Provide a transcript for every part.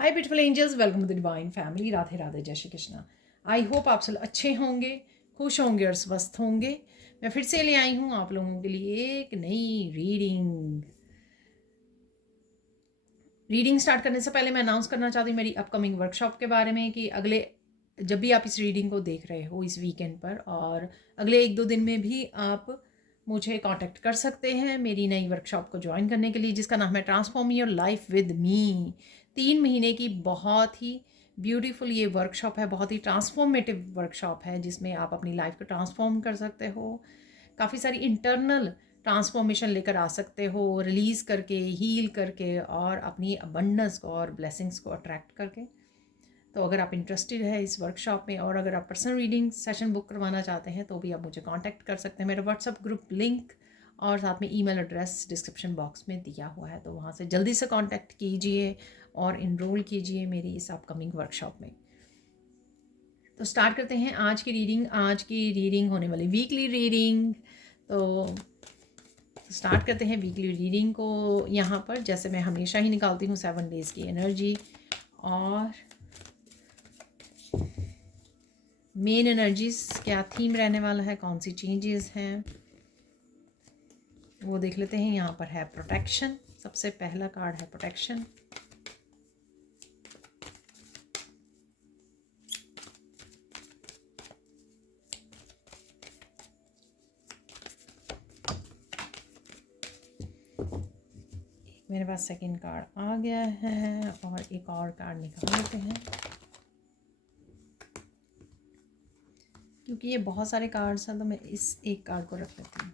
Hi beautiful angels, welcome to the divine family. Radhe Radhe, जय Shri Krishna. I hope आप सब अच्छे होंगे, खुश होंगे और स्वस्थ होंगे। मैं फिर से ले आई हूँ आप लोगों के लिए एक नई रीडिंग स्टार्ट करने से पहले मैं अनाउंस करना चाहती हूँ मेरी अपकमिंग वर्कशॉप के बारे में कि अगले जब भी आप इस रीडिंग को देख रहे हो इस वीकेंड पर और अगले 1-2 दिन में भी आप मुझे कांटेक्ट कर सकते हैं मेरी नई वर्कशॉप को ज्वाइन करने के लिए, जिसका नाम है transform your life with me. 3 महीने की बहुत ही ब्यूटीफुल ये वर्कशॉप है, बहुत ही ट्रांसफॉर्मेटिव वर्कशॉप है जिसमें आप अपनी लाइफ को ट्रांसफॉर्म कर सकते हो। काफ़ी सारी इंटरनल ट्रांसफॉर्मेशन लेकर आ सकते हो, रिलीज़ करके, हील करके और अपनी अबंडेंस को और ब्लेसिंग्स को अट्रैक्ट करके। तो अगर आप इंटरेस्टेड है इस वर्कशॉप में और अगर आप पर्सनल रीडिंग सेशन बुक करवाना चाहते हैं तो भी आप मुझे कांटेक्ट कर सकते हैं। मेरा व्हाट्सएप ग्रुप लिंक और साथ में ईमेल एड्रेस डिस्क्रिप्शन बॉक्स में दिया हुआ है, तो वहाँ से जल्दी से कांटेक्ट कीजिए और इनरोल कीजिए मेरी इस अपकमिंग वर्कशॉप में। तो स्टार्ट करते हैं आज की रीडिंग। आज की रीडिंग होने वाली वीकली रीडिंग। तो स्टार्ट करते हैं वीकली रीडिंग को। यहाँ पर जैसे मैं हमेशा ही निकालती हूँ 7 डेज़ की एनर्जी और मेन एनर्जीज क्या थीम रहने वाला है, कौन सी चेंजेस हैं वो देख लेते हैं। यहाँ पर है प्रोटेक्शन, सबसे पहला कार्ड है प्रोटेक्शन। मेरे पास सेकंड कार्ड आ गया है और एक और कार्ड निकाल लेते हैं क्योंकि ये बहुत सारे कार्ड्स हैं तो मैं इस एक कार्ड को रख लेती हूँ।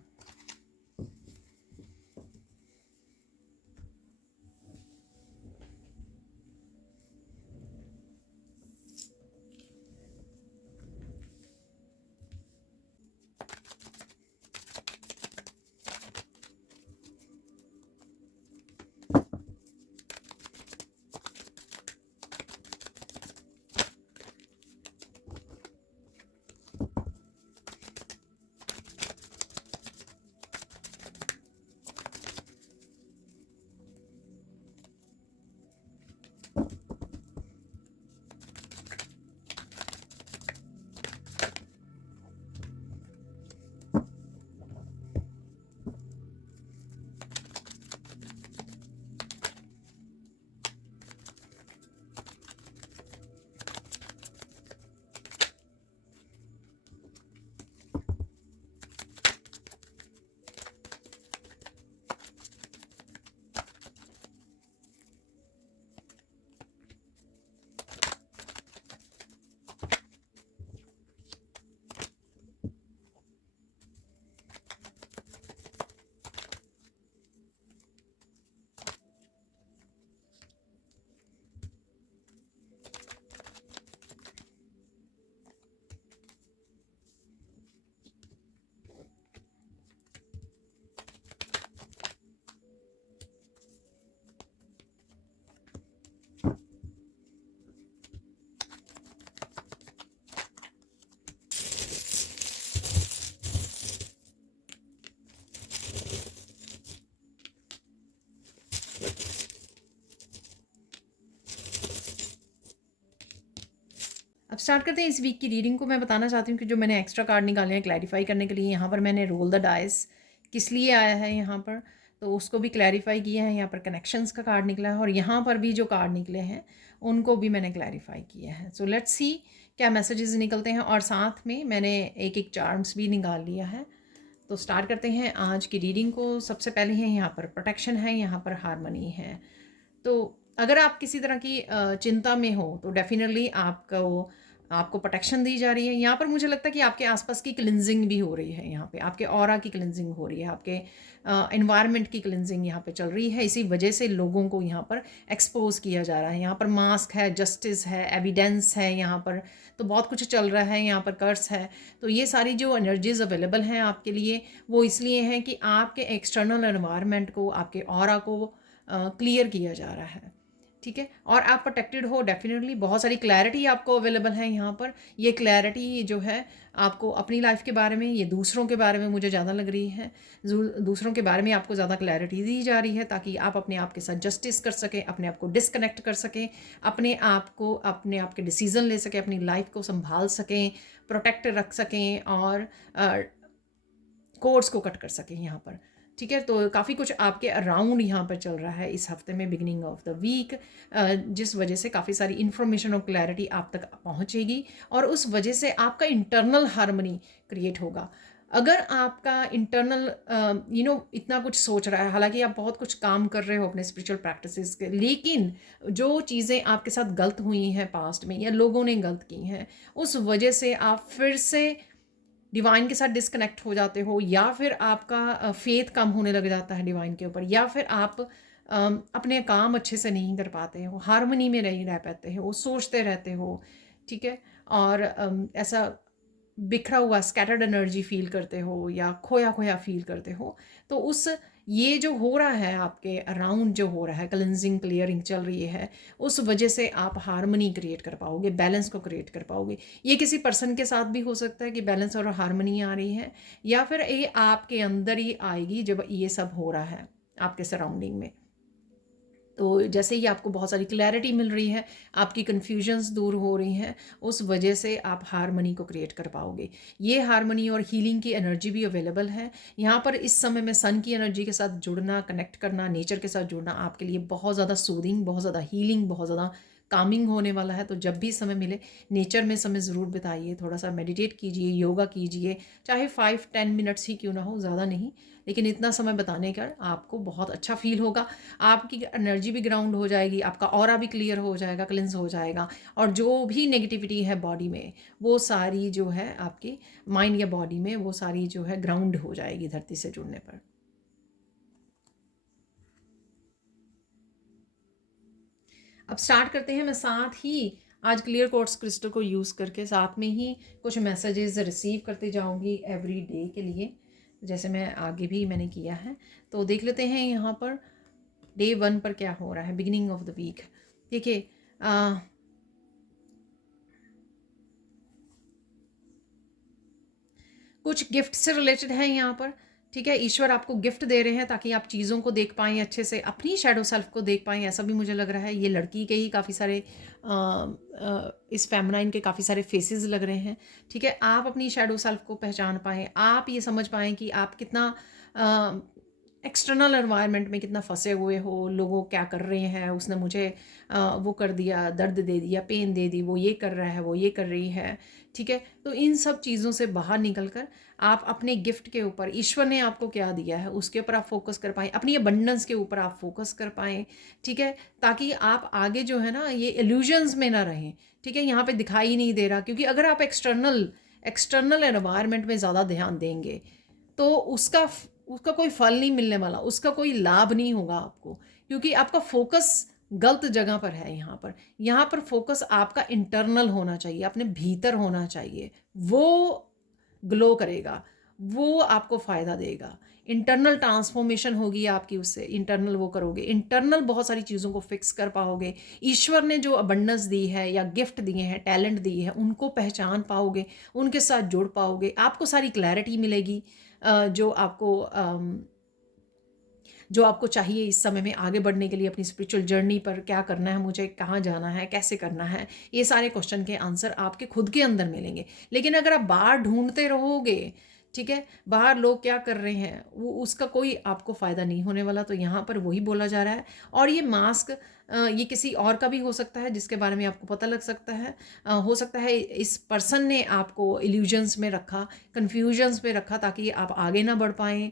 अब स्टार्ट करते हैं इस वीक की रीडिंग को। मैं बताना चाहती हूँ कि जो मैंने एक्स्ट्रा कार्ड निकाले हैं क्लैरिफाई करने के लिए, यहाँ पर मैंने रोल द डाइस किस लिए आया है यहाँ पर, तो उसको भी क्लैरिफाई किया है। यहाँ पर कनेक्शंस का कार्ड निकला है और यहाँ पर भी जो कार्ड निकले हैं उनको भी मैंने क्लैरिफाई किया है। सो लेट्स सी क्या मैसेजेस निकलते हैं। और साथ में मैंने एक एक चार्म्स भी निकाल लिया है। तो स्टार्ट करते हैं आज की रीडिंग को। सबसे पहले है यहाँ पर प्रोटेक्शन है, यहाँ पर हारमनी है। तो अगर आप किसी तरह की चिंता में हो तो डेफिनेटली आपको प्रोटेक्शन दी जा रही है। यहाँ पर मुझे लगता है कि आपके आसपास की क्लिनजिंग भी हो रही है, यहाँ पे आपके ऑरा की क्लिनजिंग हो रही है, आपके एनवायरनमेंट की क्लिनजिंग यहाँ पे चल रही है। इसी वजह से लोगों को यहाँ पर एक्सपोज किया जा रहा है। यहाँ पर मास्क है, जस्टिस है, एविडेंस है, यहाँ पर तो बहुत कुछ चल रहा है। यहाँ पर कर्स है। तो ये सारी जो एनर्जीज अवेलेबल हैं आपके लिए वो इसलिए हैं कि आपके एक्सटर्नल एनवायरनमेंट को, आपके ऑरा को क्लियर किया जा रहा है। ठीक है, और आप प्रोटेक्टेड हो डेफिनेटली। बहुत सारी क्लैरिटी आपको अवेलेबल है यहाँ पर। ये क्लैरिटी जो है आपको अपनी लाइफ के बारे में, ये दूसरों के बारे में मुझे ज़्यादा लग रही है। दूसरों के बारे में आपको ज़्यादा क्लैरिटी दी जा रही है ताकि आप अपने आप के साथ जस्टिस कर सकें, अपने आप को डिस्कनेक्ट कर सकें, अपने आप के डिसीज़न ले सकें, अपनी लाइफ को संभाल सकें, प्रोटेक्ट रख सकें और कोर्स को कट कर सकें यहाँ पर। ठीक है, तो काफ़ी कुछ आपके अराउंड यहाँ पर चल रहा है इस हफ्ते में, बिगिनिंग ऑफ द वीक, जिस वजह से काफ़ी सारी इन्फॉर्मेशन और क्लैरिटी आप तक पहुँचेगी और उस वजह से आपका इंटरनल हार्मनी क्रिएट होगा। अगर आपका इंटरनल इतना कुछ सोच रहा है, हालांकि आप बहुत कुछ काम कर रहे हो अपने स्पिरिचुअल प्रैक्टिसेस के, लेकिन जो चीज़ें आपके साथ गलत हुई हैं पास्ट में या लोगों ने गलत की हैं, उस वजह से आप फिर से डिवाइन के साथ डिस्कनेक्ट हो जाते हो, या फिर आपका फेथ कम होने लग जाता है डिवाइन के ऊपर, या फिर आप अपने काम अच्छे से नहीं कर पाते हो, हार्मनी में नहीं रह पाते हो, सोचते रहते हो। ठीक है, और ऐसा बिखरा हुआ स्कैटर्ड एनर्जी फील करते हो या खोया खोया फील करते हो, तो उस ये जो हो रहा है आपके अराउंड, जो हो रहा है क्लेंजिंग क्लियरिंग चल रही है, उस वजह से आप हार्मनी क्रिएट कर पाओगे, बैलेंस को क्रिएट कर पाओगे। ये किसी पर्सन के साथ भी हो सकता है कि बैलेंस और हार्मनी आ रही है, या फिर ये आपके अंदर ही आएगी जब ये सब हो रहा है आपके सराउंडिंग में। तो जैसे ही आपको बहुत सारी क्लैरिटी मिल रही है, आपकी कन्फ्यूजन्स दूर हो रही हैं, उस वजह से आप हार्मनी को क्रिएट कर पाओगे। ये हार्मनी और हीलिंग की एनर्जी भी अवेलेबल है यहाँ पर। इस समय में सन की एनर्जी के साथ जुड़ना, कनेक्ट करना, नेचर के साथ जुड़ना आपके लिए बहुत ज़्यादा सूदिंग, बहुत ज़्यादा हीलिंग, बहुत ज़्यादा कामिंग होने वाला है। तो जब भी समय मिले नेचर में समय ज़रूर बिताइए, थोड़ा सा मेडिटेट कीजिए, योगा कीजिए, चाहे 5-10 मिनट्स ही क्यों ना हो, ज़्यादा नहीं, लेकिन इतना समय बताने का आपको बहुत अच्छा फील होगा। आपकी एनर्जी भी ग्राउंड हो जाएगी, आपका ऑरा भी क्लियर हो जाएगा, क्लिंस हो जाएगा, और जो भी नेगेटिविटी है बॉडी में, वो सारी जो है आपकी माइंड या बॉडी में, वो सारी जो है ग्राउंड हो जाएगी धरती से जुड़ने पर। अब स्टार्ट करते हैं। मैं साथ ही आज क्लियर क्वार्ट्ज क्रिस्टल को यूज़ करके साथ में ही कुछ मैसेजेस रिसीव करते जाऊंगी एवरी डे के लिए, जैसे मैं आगे भी मैंने किया है। तो देख लेते हैं यहाँ पर डे 1 पर क्या हो रहा है, बिगिनिंग ऑफ द वीक। देखिए, कुछ गिफ्ट से रिलेटेड है यहाँ पर। ठीक है, ईश्वर आपको गिफ्ट दे रहे हैं ताकि आप चीज़ों को देख पाएँ अच्छे से, अपनी शैडो सेल्फ को देख पाएँ, ऐसा भी मुझे लग रहा है। ये लड़की के ही काफ़ी सारे इस फेमिनाइन के काफ़ी सारे फेसेस लग रहे हैं। ठीक है, आप अपनी शैडो सेल्फ को पहचान पाएँ, आप ये समझ पाएँ कि आप कितना एक्सटर्नल एनवायरनमेंट में कितना फंसे हुए हो, लोगों क्या कर रहे हैं, उसने मुझे वो कर दिया, दर्द दे दिया, पेन दे दी, वो ये कर रहा है, वो ये कर रही है। ठीक है, तो इन सब चीज़ों से बाहर निकल कर आप अपने गिफ्ट के ऊपर, ईश्वर ने आपको क्या दिया है उसके ऊपर आप फोकस कर पाएँ, अपनी अबंडेंस के ऊपर आप फोकस कर पाएँ। ठीक है, ताकि आप आगे जो है ना ये इल्यूजन्स में ना रहें। ठीक है, यहाँ पे दिखाई नहीं दे रहा, क्योंकि अगर आप एक्सटर्नल एनवायरनमेंट में ज़्यादा ध्यान देंगे तो उसका कोई फल नहीं मिलने वाला, उसका कोई लाभ नहीं होगा आपको, क्योंकि आपका फोकस गलत जगह पर है। यहाँ पर फोकस आपका इंटरनल होना चाहिए, अपने भीतर होना चाहिए, वो ग्लो करेगा, वो आपको फ़ायदा देगा। इंटरनल ट्रांसफॉर्मेशन होगी आपकी, उससे इंटरनल वो करोगे, इंटरनल बहुत सारी चीज़ों को फिक्स कर पाओगे। ईश्वर ने जो अबंडेंस दी है या गिफ्ट दिए हैं, टैलेंट दिए हैं, उनको पहचान पाओगे, उनके साथ जुड़ पाओगे, आपको सारी क्लैरिटी मिलेगी जो आपको चाहिए इस समय में आगे बढ़ने के लिए, अपनी स्पिरिचुअल जर्नी पर क्या करना है, मुझे कहाँ जाना है, कैसे करना है, ये सारे क्वेश्चन के आंसर आपके खुद के अंदर मिलेंगे। लेकिन अगर आप बाहर ढूंढते रहोगे, ठीक है, बाहर लोग क्या कर रहे हैं, वो उसका कोई आपको फ़ायदा नहीं होने वाला। तो यहाँ पर वही बोला जा रहा है। और ये मास्क ये किसी और का भी हो सकता है जिसके बारे में आपको पता लग सकता है। हो सकता है इस पर्सन ने आपको इल्यूजन्स में रखा, कन्फ्यूजन्स में रखा, ताकि आप आगे ना बढ़ पाएँ।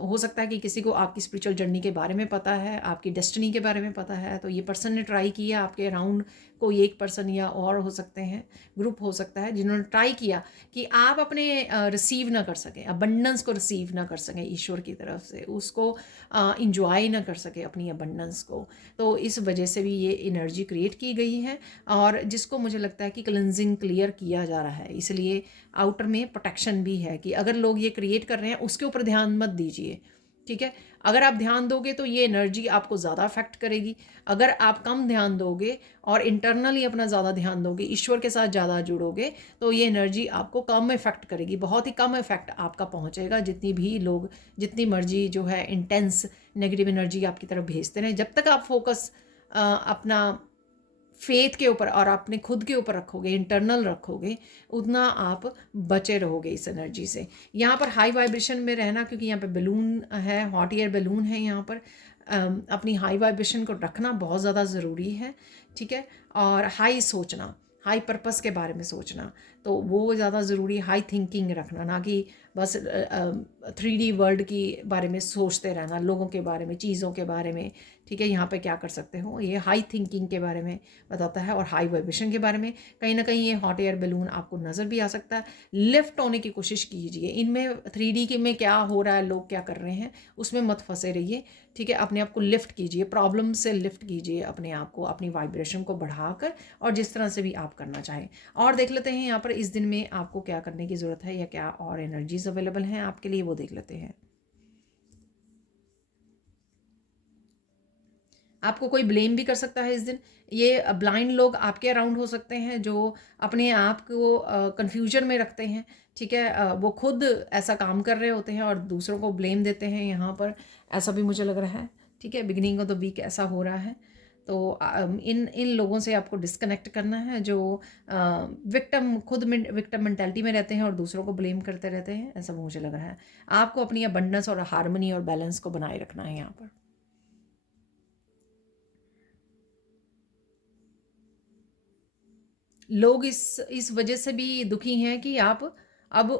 हो सकता है कि किसी को आपकी स्पिरिचुअल जर्नी के बारे में पता है, आपकी डेस्टिनी के बारे में पता है, तो ये पर्सन ने ट्राई किया, आपके अराउंड कोई एक पर्सन या और हो सकते हैं, ग्रुप हो सकता है, जिन्होंने ट्राई किया कि आप अपने रिसीव ना कर सकें, अबंडेंस को रिसीव ना कर सकें ईश्वर की तरफ से, उसको इंजॉय ना कर सके अपनी अबंडेंस को। तो इस वजह से भी ये एनर्जी क्रिएट की गई है, और जिसको मुझे लगता है कि क्लेंजिंग क्लियर किया जा रहा है। इसलिए आउटर में प्रोटेक्शन भी है कि अगर लोग ये क्रिएट कर रहे हैं उसके ऊपर ध्यान मत दीजिए, ठीक है। अगर आप ध्यान दोगे तो ये एनर्जी आपको ज़्यादा अफेक्ट करेगी। अगर आप कम ध्यान दोगे और इंटरनली अपना ज़्यादा ध्यान दोगे, ईश्वर के साथ ज़्यादा जुड़ोगे, तो ये एनर्जी आपको कम इफ़ेक्ट करेगी, बहुत ही कम इफ़ेक्ट आपका पहुँचेगा। जितनी भी लोग जितनी मर्जी जो है इंटेंस नेगेटिव एनर्जी आपकी तरफ भेजते रहें, जब तक आप फोकस अपना फेथ के ऊपर और अपने खुद के ऊपर रखोगे, इंटरनल रखोगे, उतना आप बचे रहोगे इस एनर्जी से। यहाँ पर हाई वाइब्रेशन में रहना, क्योंकि यहाँ पे बलून है, हॉट एयर बलून है यहाँ पर, अपनी हाई वाइब्रेशन को रखना बहुत ज़्यादा ज़रूरी है, ठीक है। और हाई सोचना, हाई पर्पस के बारे में सोचना, तो वो ज़्यादा ज़रूरी है। हाई थिंकिंग रखना, ना कि बस 3D वर्ल्ड की बारे में सोचते रहना, लोगों के बारे में, चीज़ों के बारे में, ठीक है। यहाँ पे क्या कर सकते हो, ये हाई थिंकिंग के बारे में बताता है और हाई वाइब्रेशन के बारे में। कहीं ना कहीं ये हॉट एयर बैलून आपको नज़र भी आ सकता है। लिफ्ट होने की कोशिश कीजिए इनमें, 3D के में क्या हो रहा है, लोग क्या कर रहे हैं, उसमें मत फंसे रहिए, ठीक है। अपने आप को लिफ्ट कीजिए, प्रॉब्लम से लिफ्ट कीजिए अपने आप को, अपनी वाइब्रेशन को बढ़ाकर, और जिस तरह से भी आप करना चाहें। और देख लेते हैं यहाँ पर इस दिन में आपको क्या करने की ज़रूरत है या क्या और एनर्जीज अवेलेबल हैं आपके लिए, वो देख लेते हैं। आपको कोई ब्लेम भी कर सकता है इस दिन। ये ब्लाइंड लोग आपके अराउंड हो सकते हैं जो अपने आप को कंफ्यूजन में रखते हैं, ठीक है। वो खुद ऐसा काम कर रहे होते हैं और दूसरों को ब्लेम देते हैं यहाँ पर, ऐसा भी मुझे लग रहा है, ठीक है। बिगिनिंग ऑफ द वीक ऐसा हो रहा है। तो इन इन लोगों से आपको डिस्कनेक्ट करना है जो विक्टम, खुद विक्टम मेंटालिटी में रहते हैं और दूसरों को ब्लेम करते रहते हैं, ऐसा मुझे लग रहा है। आपको अपनी अबंडेंस और हार्मनी और बैलेंस को बनाए रखना है यहाँ पर। लोग इस वजह से भी दुखी हैं कि आप अब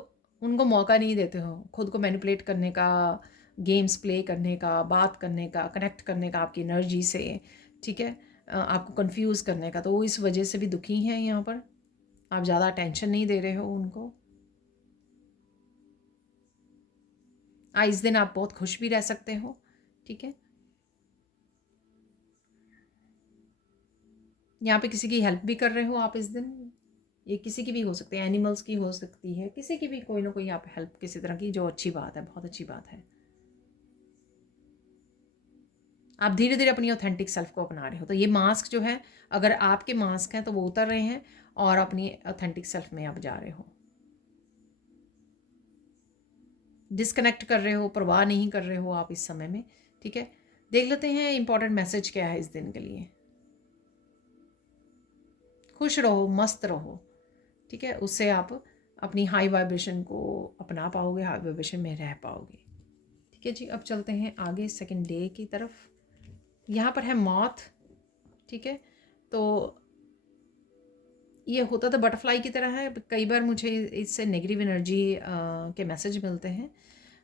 उनको मौका नहीं देते हो खुद को मैनिपुलेट करने का, गेम्स प्ले करने का, बात करने का, कनेक्ट करने का आपकी एनर्जी से, ठीक है। आपको कंफ्यूज करने का, तो वो इस वजह से भी दुखी हैं यहाँ पर। आप ज़्यादा अटेंशन नहीं दे रहे हो उनको। इस दिन आप बहुत खुश भी रह सकते हो, ठीक है। यहाँ पे किसी की हेल्प भी कर रहे हो आप इस दिन, ये किसी की भी हो सकती है, एनिमल्स की हो सकती है, किसी की भी कोई ना कोई आप हेल्प किसी तरह की, जो अच्छी बात है, बहुत अच्छी बात है। आप धीरे धीरे अपनी ऑथेंटिक सेल्फ को अपना रहे हो, तो ये मास्क जो है, अगर आपके मास्क हैं तो वो उतर रहे हैं और अपनी ऑथेंटिक सेल्फ में आप जा रहे हो। डिस्कनेक्ट कर रहे हो, परवाह नहीं कर रहे हो आप इस समय में, ठीक है। देख लेते हैं इंपॉर्टेंट मैसेज क्या है इस दिन के लिए। खुश रहो, मस्त रहो, ठीक है। उससे आप अपनी हाई वाइब्रेशन को अपना पाओगे, हाई वाइब्रेशन में रह पाओगे, ठीक है जी। अब चलते हैं आगे सेकंड डे की तरफ। यहाँ पर है मौत, ठीक है। तो ये होता तो बटरफ्लाई की तरह है, कई बार मुझे इससे नेगेटिव एनर्जी के मैसेज मिलते हैं।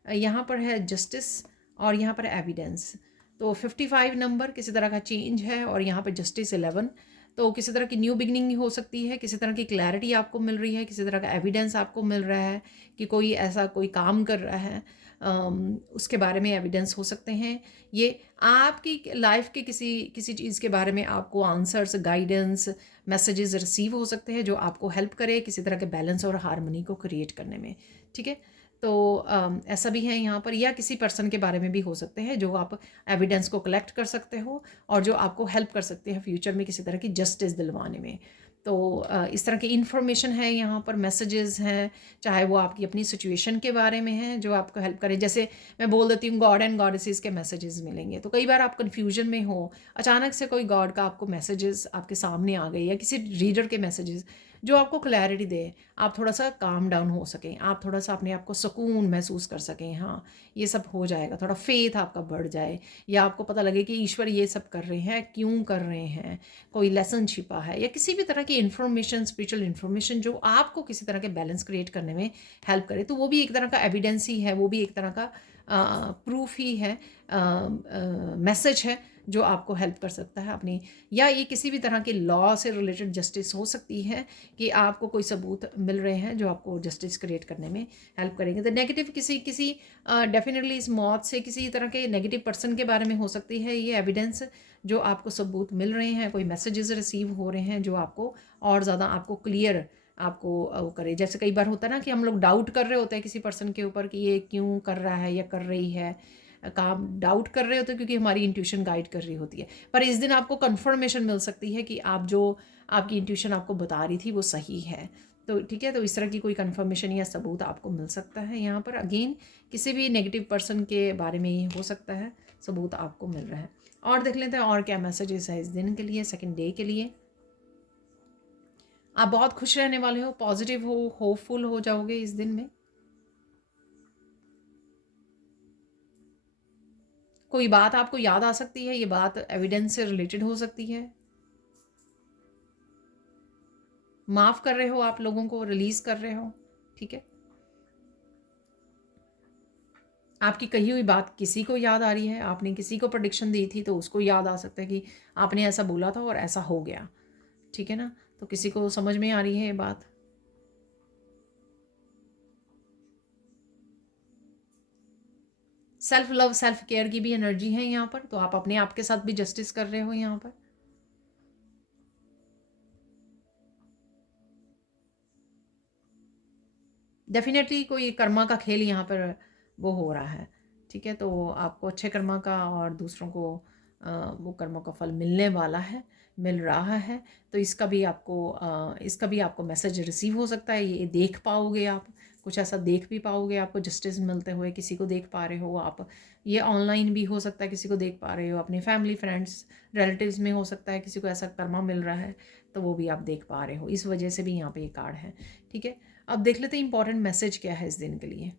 यहाँ पर है जस्टिस और यहाँ पर एविडेंस। तो 55 नंबर किसी तरह का चेंज है और यहाँ पर जस्टिस 11, तो किसी तरह की न्यू बिगनिंग हो सकती है, किसी तरह की क्लैरिटी आपको मिल रही है, किसी तरह का एविडेंस आपको मिल रहा है कि कोई ऐसा कोई काम कर रहा है, उसके बारे में एविडेंस हो सकते हैं। ये आपकी लाइफ के किसी किसी चीज़ के बारे में आपको आंसर्स, गाइडेंस, मैसेजेस रिसीव हो सकते हैं जो आपको हेल्प करे किसी तरह के बैलेंस और हार्मनी को क्रिएट करने में, ठीक है। तो ऐसा भी है यहाँ पर, या किसी पर्सन के बारे में भी हो सकते हैं जो आप एविडेंस को कलेक्ट कर सकते हो और जो आपको हेल्प कर सकते हैं फ्यूचर में किसी तरह की जस्टिस दिलवाने में। तो इस तरह की इन्फॉर्मेशन है यहाँ पर, मैसेजेस हैं, चाहे वो आपकी अपनी सिचुएशन के बारे में है जो आपको हेल्प करे। जैसे मैं बोल देती हूँ गॉड एंड गॉडेसेस के मैसेजेस मिलेंगे, तो कई बार आप कन्फ्यूजन में हो, अचानक से कोई गॉड का आपको मैसेजेस आपके सामने आ गए, या किसी रीडर के मैसेजेस जो आपको क्लैरिटी दे, आप थोड़ा सा काम डाउन हो सकें, आप थोड़ा सा अपने आप को सुकून महसूस कर सकें, हाँ ये सब हो जाएगा, थोड़ा फेथ आपका बढ़ जाए, या आपको पता लगे कि ईश्वर ये सब कर रहे हैं, क्यों कर रहे हैं, कोई लेसन छिपा है, या किसी भी तरह की इन्फॉर्मेशन, स्पिरिचुअल इन्फॉर्मेशन जो आपको किसी तरह के बैलेंस क्रिएट करने में हेल्प करे, तो वो भी एक तरह का एविडेंस ही है, वो भी एक तरह का प्रूफ ही है, मैसेज है जो आपको हेल्प कर सकता है अपनी, या ये किसी भी तरह के लॉ से रिलेटेड जस्टिस हो सकती है कि आपको कोई सबूत मिल रहे हैं जो आपको जस्टिस क्रिएट करने में हेल्प करेंगे। तो नेगेटिव किसी किसी डेफिनेटली इस मौत से किसी तरह के नेगेटिव पर्सन के बारे में हो सकती है ये एविडेंस, जो आपको सबूत मिल रहे हैं, कोई मैसेजेस रिसीव हो रहे हैं जो आपको और ज़्यादा आपको क्लियर आपको वो करे। जैसे कई बार होता है ना कि हम लोग डाउट कर रहे होते हैं किसी पर्सन के ऊपर कि ये क्यों कर रहा है या कर रही है, काम डाउट कर रहे होते हैं क्योंकि हमारी इंट्यूशन गाइड कर रही होती है। पर इस दिन आपको कंफर्मेशन मिल सकती है कि आप जो आपकी इंट्यूशन आपको बता रही थी वो सही है। तो ठीक है, तो इस तरह की कोई कंफर्मेशन या सबूत आपको मिल सकता है यहाँ पर। अगेन किसी भी नेगेटिव पर्सन के बारे में ये हो सकता है सबूत आपको मिल रहा है। और देख लेते हैं और क्या मैसेजेस है इस दिन के लिए, सेकेंड डे के लिए। आप बहुत खुश रहने वाले हो, पॉजिटिव हो, होपफुल हो जाओगे इस दिन में। कोई बात आपको याद आ सकती है, ये बात एविडेंस से रिलेटेड हो सकती है। माफ कर रहे हो आप लोगों को, रिलीज कर रहे हो, ठीक है। आपकी कही हुई बात किसी को याद आ रही है, आपने किसी को प्रेडिक्शन दी थी तो उसको याद आ सकता है कि आपने ऐसा बोला था और ऐसा हो गया, ठीक है ना। तो किसी को समझ में आ रही है ये बात। सेल्फ लव, सेल्फ केयर की भी एनर्जी है यहाँ पर, तो आप अपने आप के साथ भी जस्टिस कर रहे हो यहाँ पर। डेफिनेटली कोई कर्मा का खेल यहाँ पर वो हो रहा है, ठीक है। तो आपको अच्छे कर्मा का और दूसरों को वो कर्मों का फल मिलने वाला है, मिल रहा है। तो इसका भी आपको मैसेज रिसीव हो सकता है, ये देख पाओगे आप, कुछ ऐसा देख भी पाओगे, आपको जस्टिस मिलते हुए किसी को देख पा रहे हो आप। ये ऑनलाइन भी हो सकता है, किसी को देख पा रहे हो, अपने फैमिली फ्रेंड्स रिलेटिव्स में हो सकता है किसी को ऐसा कर्मा मिल रहा है, तो वो भी आप देख पा रहे हो। इस वजह से भी यहाँ पे ये कार्ड है, ठीक है। अब देख लेते हैं इंपॉर्टेंट मैसेज क्या है इस दिन के लिए।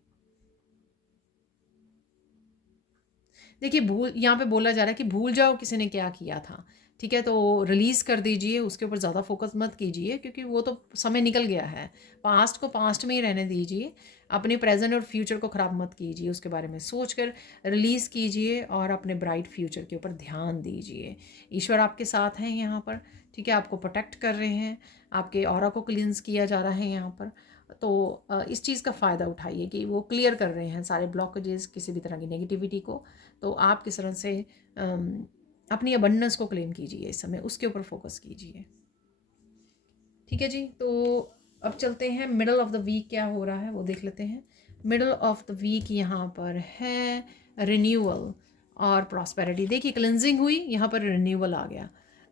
देखिए, भूल यहाँ पे बोला जा रहा है कि भूल जाओ किसी ने क्या किया था, ठीक है। तो रिलीज़ कर दीजिए, उसके ऊपर ज़्यादा फोकस मत कीजिए क्योंकि वो तो समय निकल गया है। पास्ट को पास्ट में ही रहने दीजिए, अपने प्रेजेंट और फ्यूचर को ख़राब मत कीजिए, उसके बारे में सोच कर रिलीज़ कीजिए और अपने ब्राइट फ्यूचर के ऊपर ध्यान दीजिए। ईश्वर आपके साथ हैं यहाँ पर, ठीक है, आपको प्रोटेक्ट कर रहे हैं, आपके ऑरा को क्लींस किया जा रहा है यहाँ पर। तो इस चीज़ का फ़ायदा उठाइए कि वो क्लियर कर रहे हैं सारे ब्लॉकेजेस, किसी भी तरह की नेगेटिविटी को। तो आप किस तरह से अपनी अबंडेंस को क्लेम कीजिए इस समय, उसके ऊपर फोकस कीजिए, ठीक है जी। तो अब चलते हैं मिडल ऑफ द वीक क्या हो रहा है वो देख लेते हैं। मिडल ऑफ द वीक यहाँ पर है रिन्यूअल और प्रॉस्पेरिटी। देखिए, क्लिनजिंग हुई, यहाँ पर रिन्यूअल आ गया।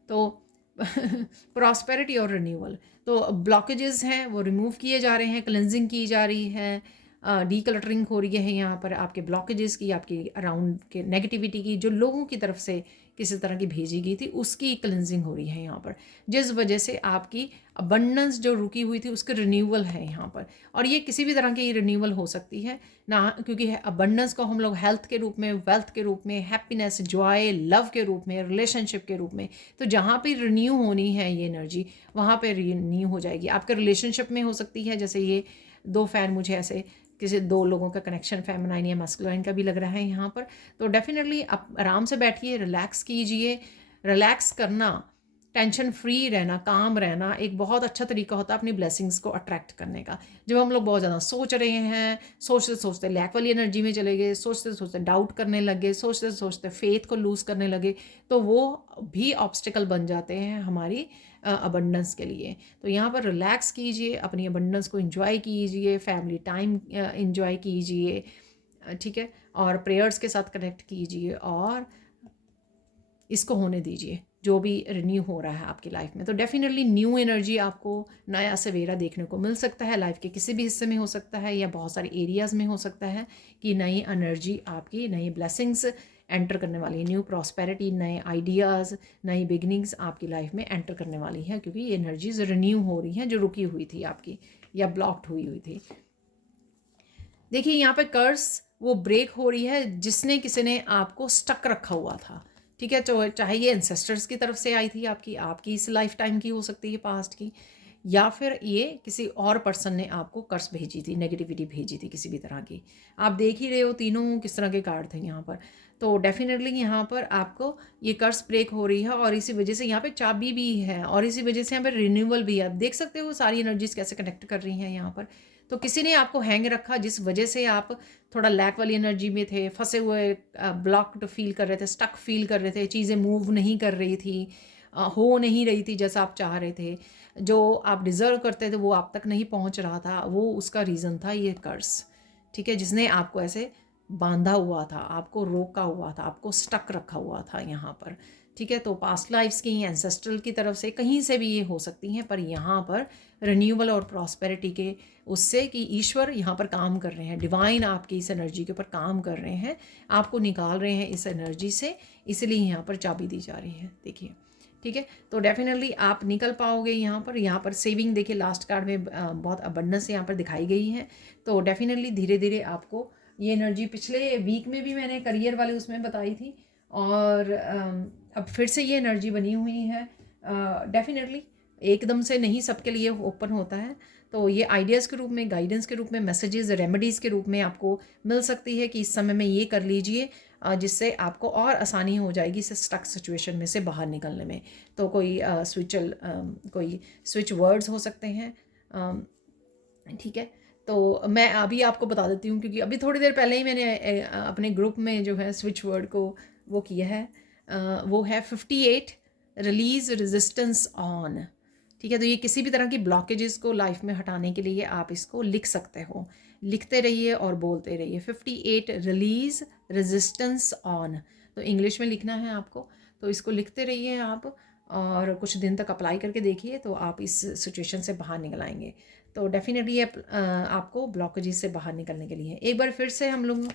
तो प्रॉस्पेरिटी और रिन्यूअल, तो ब्लॉकेजेस हैं वो रिमूव किए जा रहे हैं, क्लिनजिंग की जा रही है, डीक्लटरिंग हो रही है यहाँ पर, आपके ब्लॉकेजेस की, आपकी अराउंड के नेगेटिविटी की, जो लोगों की तरफ से किसी तरह की भेजी गई थी उसकी क्लिनजिंग हो रही है यहाँ पर, जिस वजह से आपकी अबंडेंस जो रुकी हुई थी उसके रिन्यूअल है यहाँ पर। और ये किसी भी तरह की रिन्यूअल हो सकती है ना, क्योंकि अबंडेंस को हम लोग हेल्थ के रूप में, वेल्थ के रूप में, हैप्पीनेस, जॉय, लव के रूप में, रिलेशनशिप के रूप में, तो जहाँ पे रिन्यू होनी है ये एनर्जी वहाँ पे रिन्यू हो जाएगी। आपके रिलेशनशिप में हो सकती है, जैसे ये दो फैन मुझे ऐसे किसी दो लोगों का कनेक्शन फेमिनाइन या मस्कुलाइन का भी लग रहा है यहाँ पर। तो डेफिनेटली आप आराम से बैठिए, रिलैक्स कीजिए। रिलैक्स करना, टेंशन फ्री रहना, काम रहना एक बहुत अच्छा तरीका होता है अपनी ब्लेसिंग्स को अट्रैक्ट करने का। जब हम लोग बहुत ज़्यादा सोच रहे हैं, सोचते सोचते लैक वाली एनर्जी में चले गए, सोचते सोचते डाउट करने लगे, सोचते सोचते फेथ को लूज़ करने लगे, तो वो भी ऑब्स्टिकल बन जाते हैं हमारी अबंडेंस के लिए। तो यहाँ पर रिलैक्स कीजिए, अपनी अबंडेंस को इंजॉय कीजिए, फैमिली टाइम इंजॉय कीजिए, ठीक है, और प्रेयर्स के साथ कनेक्ट कीजिए और इसको होने दीजिए जो भी रिन्यू हो रहा है आपकी लाइफ में। तो डेफिनेटली न्यू एनर्जी आपको, नया सवेरा देखने को मिल सकता है, लाइफ के किसी भी हिस्से में हो सकता है या बहुत सारे एरियाज़ में हो सकता है कि नई एनर्जी आपकी, नई ब्लेसिंग्स एंटर करने वाली, न्यू प्रॉस्पेरिटी, नए आइडियाज़, नई बिगनिंग्स आपकी लाइफ में एंटर करने वाली हैं, क्योंकि ये एनर्जीज रिन्यू हो रही हैं जो रुकी हुई थी आपकी या ब्लॉक्ड हुई हुई थी। देखिए, यहाँ पे कर्स वो ब्रेक हो रही है जिसने किसी ने आपको स्टक रखा हुआ था, ठीक है। तो चाहे ये एंसेस्टर्स की तरफ से आई थी, आपकी इस लाइफ टाइम की हो सकती है, पास्ट की, या फिर ये किसी और पर्सन ने आपको कर्स भेजी थी, नेगेटिविटी भेजी थी किसी भी तरह की। आप देख ही रहे हो तीनों किस तरह के कार्ड थे यहाँ पर। तो डेफिनेटली यहाँ पर आपको ये कर्स ब्रेक हो रही है और इसी वजह से यहाँ पे चाबी भी है और इसी वजह से यहाँ पे रिन्यूअल भी है। आप देख सकते हो सारी एनर्जीज कैसे कनेक्ट कर रही हैं यहाँ पर। तो किसी ने आपको हैंग रखा जिस वजह से आप थोड़ा लैक वाली एनर्जी में थे, फंसे हुए, ब्लॉक्ड फील कर रहे थे, स्टक फील कर रहे थे, चीज़ें मूव नहीं कर रही थी, हो नहीं रही थी जैसा आप चाह रहे थे, जो आप डिज़र्व करते थे वो आप तक नहीं पहुंच रहा था, वो उसका रीज़न था ये कर्स, ठीक है, जिसने आपको ऐसे बांधा हुआ था, आपको रोका हुआ था, आपको स्टक रखा हुआ था यहाँ पर, ठीक है। तो पास्ट लाइफ्स की, एंसेस्ट्रल की तरफ से, कहीं से भी ये हो सकती हैं, पर यहाँ पर रिन्यूअल और प्रॉस्पेरिटी के उससे कि ईश्वर यहाँ पर काम कर रहे हैं, डिवाइन आपकी इस एनर्जी के ऊपर काम कर रहे हैं, आपको निकाल रहे हैं इस एनर्जी से, इसलिए यहाँ पर चाबी दी जा रही है, देखिए, ठीक है। तो डेफिनेटली आप निकल पाओगे यहाँ पर सेविंग देखिए लास्ट कार्ड में बहुत अबंडेंस यहाँ पर दिखाई गई है। तो डेफिनेटली धीरे धीरे आपको ये एनर्जी, पिछले वीक में भी मैंने करियर वाले उसमें बताई थी, और अब फिर से ये एनर्जी बनी हुई है। डेफिनेटली एकदम से नहीं सबके लिए ओपन होता है, तो ये आइडियाज़ के रूप में, गाइडेंस के रूप में, मैसेजेस, रेमेडीज़ के रूप में आपको मिल सकती है कि इस समय में ये कर लीजिए, जिससे आपको और आसानी हो जाएगी इस स्टक सिचुएशन में से बाहर निकलने में। तो कोई कोई स्विच वर्ड्स हो सकते हैं, ठीक है। तो मैं अभी आपको बता देती हूँ, क्योंकि अभी थोड़ी देर पहले ही मैंने अपने ग्रुप में जो है स्विच वर्ड को वो किया है, वो है 58 रिलीज़ रेजिस्टेंस ऑन, ठीक है। तो ये किसी भी तरह की ब्लॉकेजेस को लाइफ में हटाने के लिए आप इसको लिख सकते हो, लिखते रहिए और बोलते रहिए, 58 रिलीज़ रेजिस्टेंस ऑन। तो इंग्लिश में लिखना है आपको, तो इसको लिखते रहिए आप, और कुछ दिन तक अप्लाई करके देखिए, तो आप इस सिचुएशन से बाहर निकल आएंगे। तो डेफिनेटली ये आपको ब्लॉकेजेस से बाहर निकलने के लिए एक बार फिर से हम लोग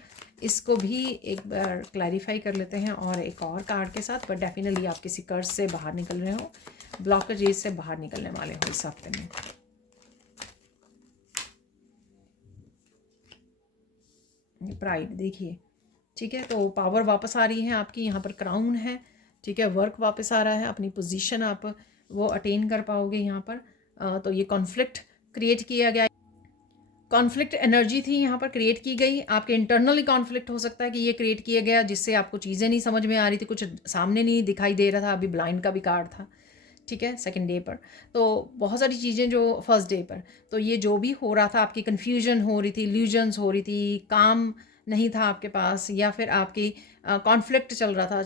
इसको भी एक बार क्लैरिफाई कर लेते हैं और एक और कार्ड के साथ। बट डेफिनेटली आप किसी कर्ज से बाहर निकल रहे हो, ब्लॉकेजेस से बाहर निकलने वाले हो इस हफ्ते में। प्राइड देखिए, ठीक है। तो पावर वापस आ रही है आपकी, यहाँ पर क्राउन है, ठीक है। वर्क वापस आ रहा है, अपनी पोजीशन आप वो अटेन कर पाओगे यहाँ पर। तो ये कॉन्फ्लिक्ट क्रिएट किया गया, कॉन्फ्लिक्ट एनर्जी थी यहाँ पर क्रिएट की गई, आपके इंटरनली कॉन्फ्लिक्ट हो सकता है कि ये क्रिएट किया गया, जिससे आपको चीज़ें नहीं समझ में आ रही थी, कुछ सामने नहीं दिखाई दे रहा था। अभी ब्लाइंड का भी कार्ड था, ठीक है, सेकंड डे पर। तो बहुत सारी चीज़ें जो फर्स्ट डे पर, तो ये जो भी हो रहा था, आपकी कन्फ्यूजन हो रही थी, इल्यूजन्स हो रही थी, काम नहीं था आपके पास, या फिर आपकी कॉन्फ्लिक्ट चल रहा था,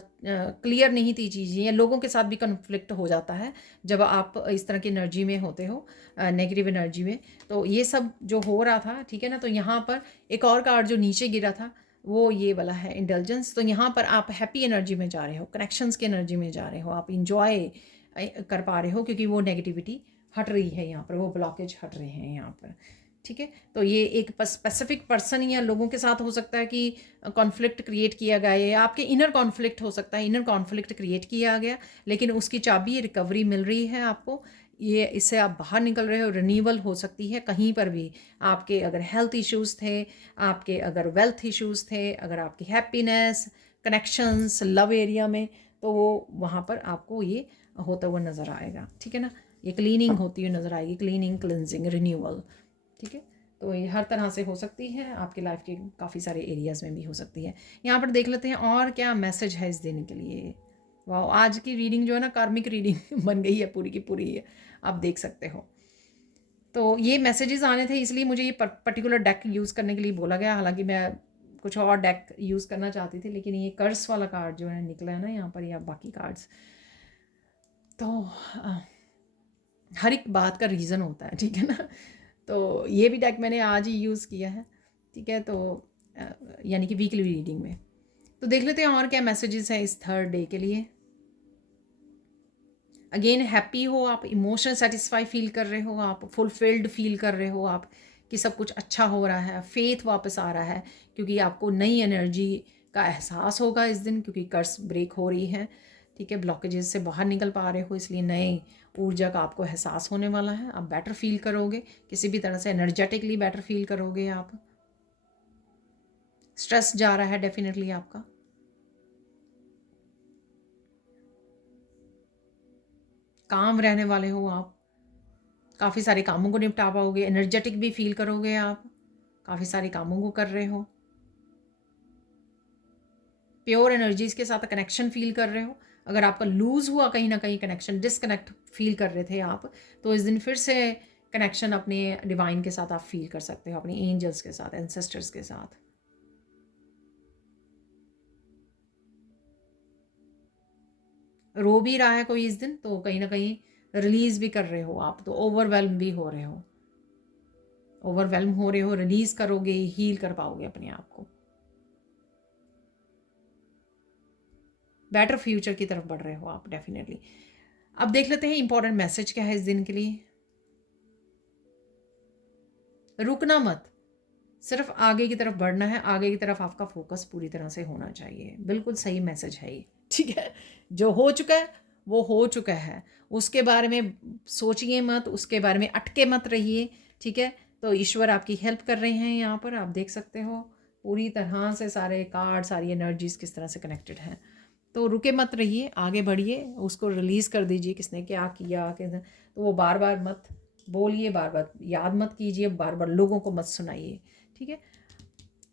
क्लियर नहीं थी चीज़ें, या लोगों के साथ भी कॉन्फ्लिक्ट हो जाता है जब आप इस तरह की एनर्जी में होते हो, नेगेटिव एनर्जी में। तो ये सब जो हो रहा था, ठीक है ना। तो यहाँ पर एक और कार्ड जो नीचे गिरा था, वो ये वाला है इंटेलिजेंस। तो यहाँ पर आप हैप्पी एनर्जी में जा रहे हो, कनेक्शंस की एनर्जी में जा रहे हो, आप इंजॉय कर पा रहे हो, क्योंकि वो नेगेटिविटी हट रही है यहाँ पर, वो ब्लॉकेज हट रहे हैं यहाँ पर, ठीक है। तो ये एक स्पेसिफिक पर्सन या लोगों के साथ हो सकता है कि कॉन्फ्लिक्ट क्रिएट किया गया है, या आपके इनर कॉन्फ्लिक्ट हो सकता है, इनर कॉन्फ्लिक्ट क्रिएट किया गया, लेकिन उसकी चाबी रिकवरी मिल रही है आपको, ये इससे आप बाहर निकल रहे हो, रिन्यूअल हो सकती है कहीं पर भी। आपके अगर हेल्थ इश्यूज़ थे, आपके अगर वेल्थ इश्यूज़ थे, अगर आपकी हैप्पीनेस, कनेक्शंस, लव एरिया में, तो वो वहाँ पर आपको ये होता हुआ नज़र आएगा, ठीक है ना। ये क्लीनिंग होती हुई नज़र आएगी, क्लीनिंग, क्लिनजिंग, रिन्यूअल, ठीक है। तो ये हर तरह से हो सकती है, आपकी लाइफ के काफ़ी सारे एरियाज़ में भी हो सकती है। यहाँ पर देख लेते हैं और क्या मैसेज है इस दिन के लिए। वाह, आज की रीडिंग जो है ना, कार्मिक रीडिंग बन गई है पूरी की पूरी है, आप देख सकते हो। तो ये मैसेजेस आने थे, इसलिए मुझे ये पर्टिकुलर डेक यूज़ करने के लिए बोला गया, हालांकि मैं कुछ और डेक यूज़ करना चाहती थी, लेकिन ये कर्स वाला कार्ड जो है निकला है ना यहाँ पर, या बाकी कार्ड्स, तो हर एक बात का रीज़न होता है, ठीक है ना। तो ये भी डेक मैंने आज ही यूज़ किया है, ठीक है। तो यानी कि वीकली रीडिंग में। तो देख लेते हैं और क्या मैसेजेस हैं इस थर्ड डे के लिए। अगेन हैप्पी हो आप, इमोशनल सेटिस्फाई फील कर रहे हो, आप फुलफिल्ड फील कर रहे हो, आप कि सब कुछ अच्छा हो रहा है, फेथ वापस आ रहा है, क्योंकि आपको नई एनर्जी का एहसास होगा इस दिन, क्योंकि कर्स ब्रेक हो रही है, ठीक है। ब्लॉकेजेस से बाहर निकल पा रहे हो, इसलिए नए ऊर्जा का आपको एहसास होने वाला है, आप बेटर फील करोगे, किसी भी तरह से एनर्जेटिकली बेटर फील करोगे आप। स्ट्रेस जा रहा है डेफिनेटली आपका, काम रहने वाले हो आप, काफ़ी सारे कामों को निपटा पाओगे, एनर्जेटिक भी फील करोगे आप, काफ़ी सारे कामों को कर रहे हो, प्योर एनर्जीज के साथ कनेक्शन फील कर रहे हो। अगर आपका लूज़ हुआ कहीं ना कहीं कनेक्शन, डिसकनेक्ट फील कर रहे थे आप, तो इस दिन फिर से कनेक्शन अपने डिवाइन के साथ आप फील कर सकते हो, अपने एंजल्स के साथ, एंसेस्टर्स के साथ। रो भी रहा है कोई इस दिन, तो कहीं ना कहीं रिलीज भी कर रहे हो आप, तो ओवरवेल्म भी हो रहे हो, ओवरवेल्म हो रहे हो, रिलीज करोगे, हील कर पाओगे अपने आप को। बेटर फ्यूचर की तरफ बढ़ रहे हो आप डेफिनेटली। अब देख लेते हैं इंपॉर्टेंट मैसेज क्या है इस दिन के लिए। रुकना मत, सिर्फ आगे की तरफ बढ़ना है, आगे की तरफ आपका फोकस पूरी तरह से होना चाहिए। बिल्कुल सही मैसेज है ये, ठीक है। जो हो चुका है वो हो चुका है, उसके बारे में सोचिए मत, उसके बारे में अटके मत रहिए, ठीक है। तो ईश्वर आपकी हेल्प कर रहे हैं यहाँ पर, आप देख सकते हो पूरी तरह से सारे कार्ड, सारी एनर्जीज किस तरह से कनेक्टेड हैं। तो रुके मत रहिए, आगे बढ़िए, उसको रिलीज़ कर दीजिए किसने क्या किया, तो वो बार बार मत बोलिए, बार बार याद मत कीजिए, बार बार लोगों को मत सुनाइए, ठीक है।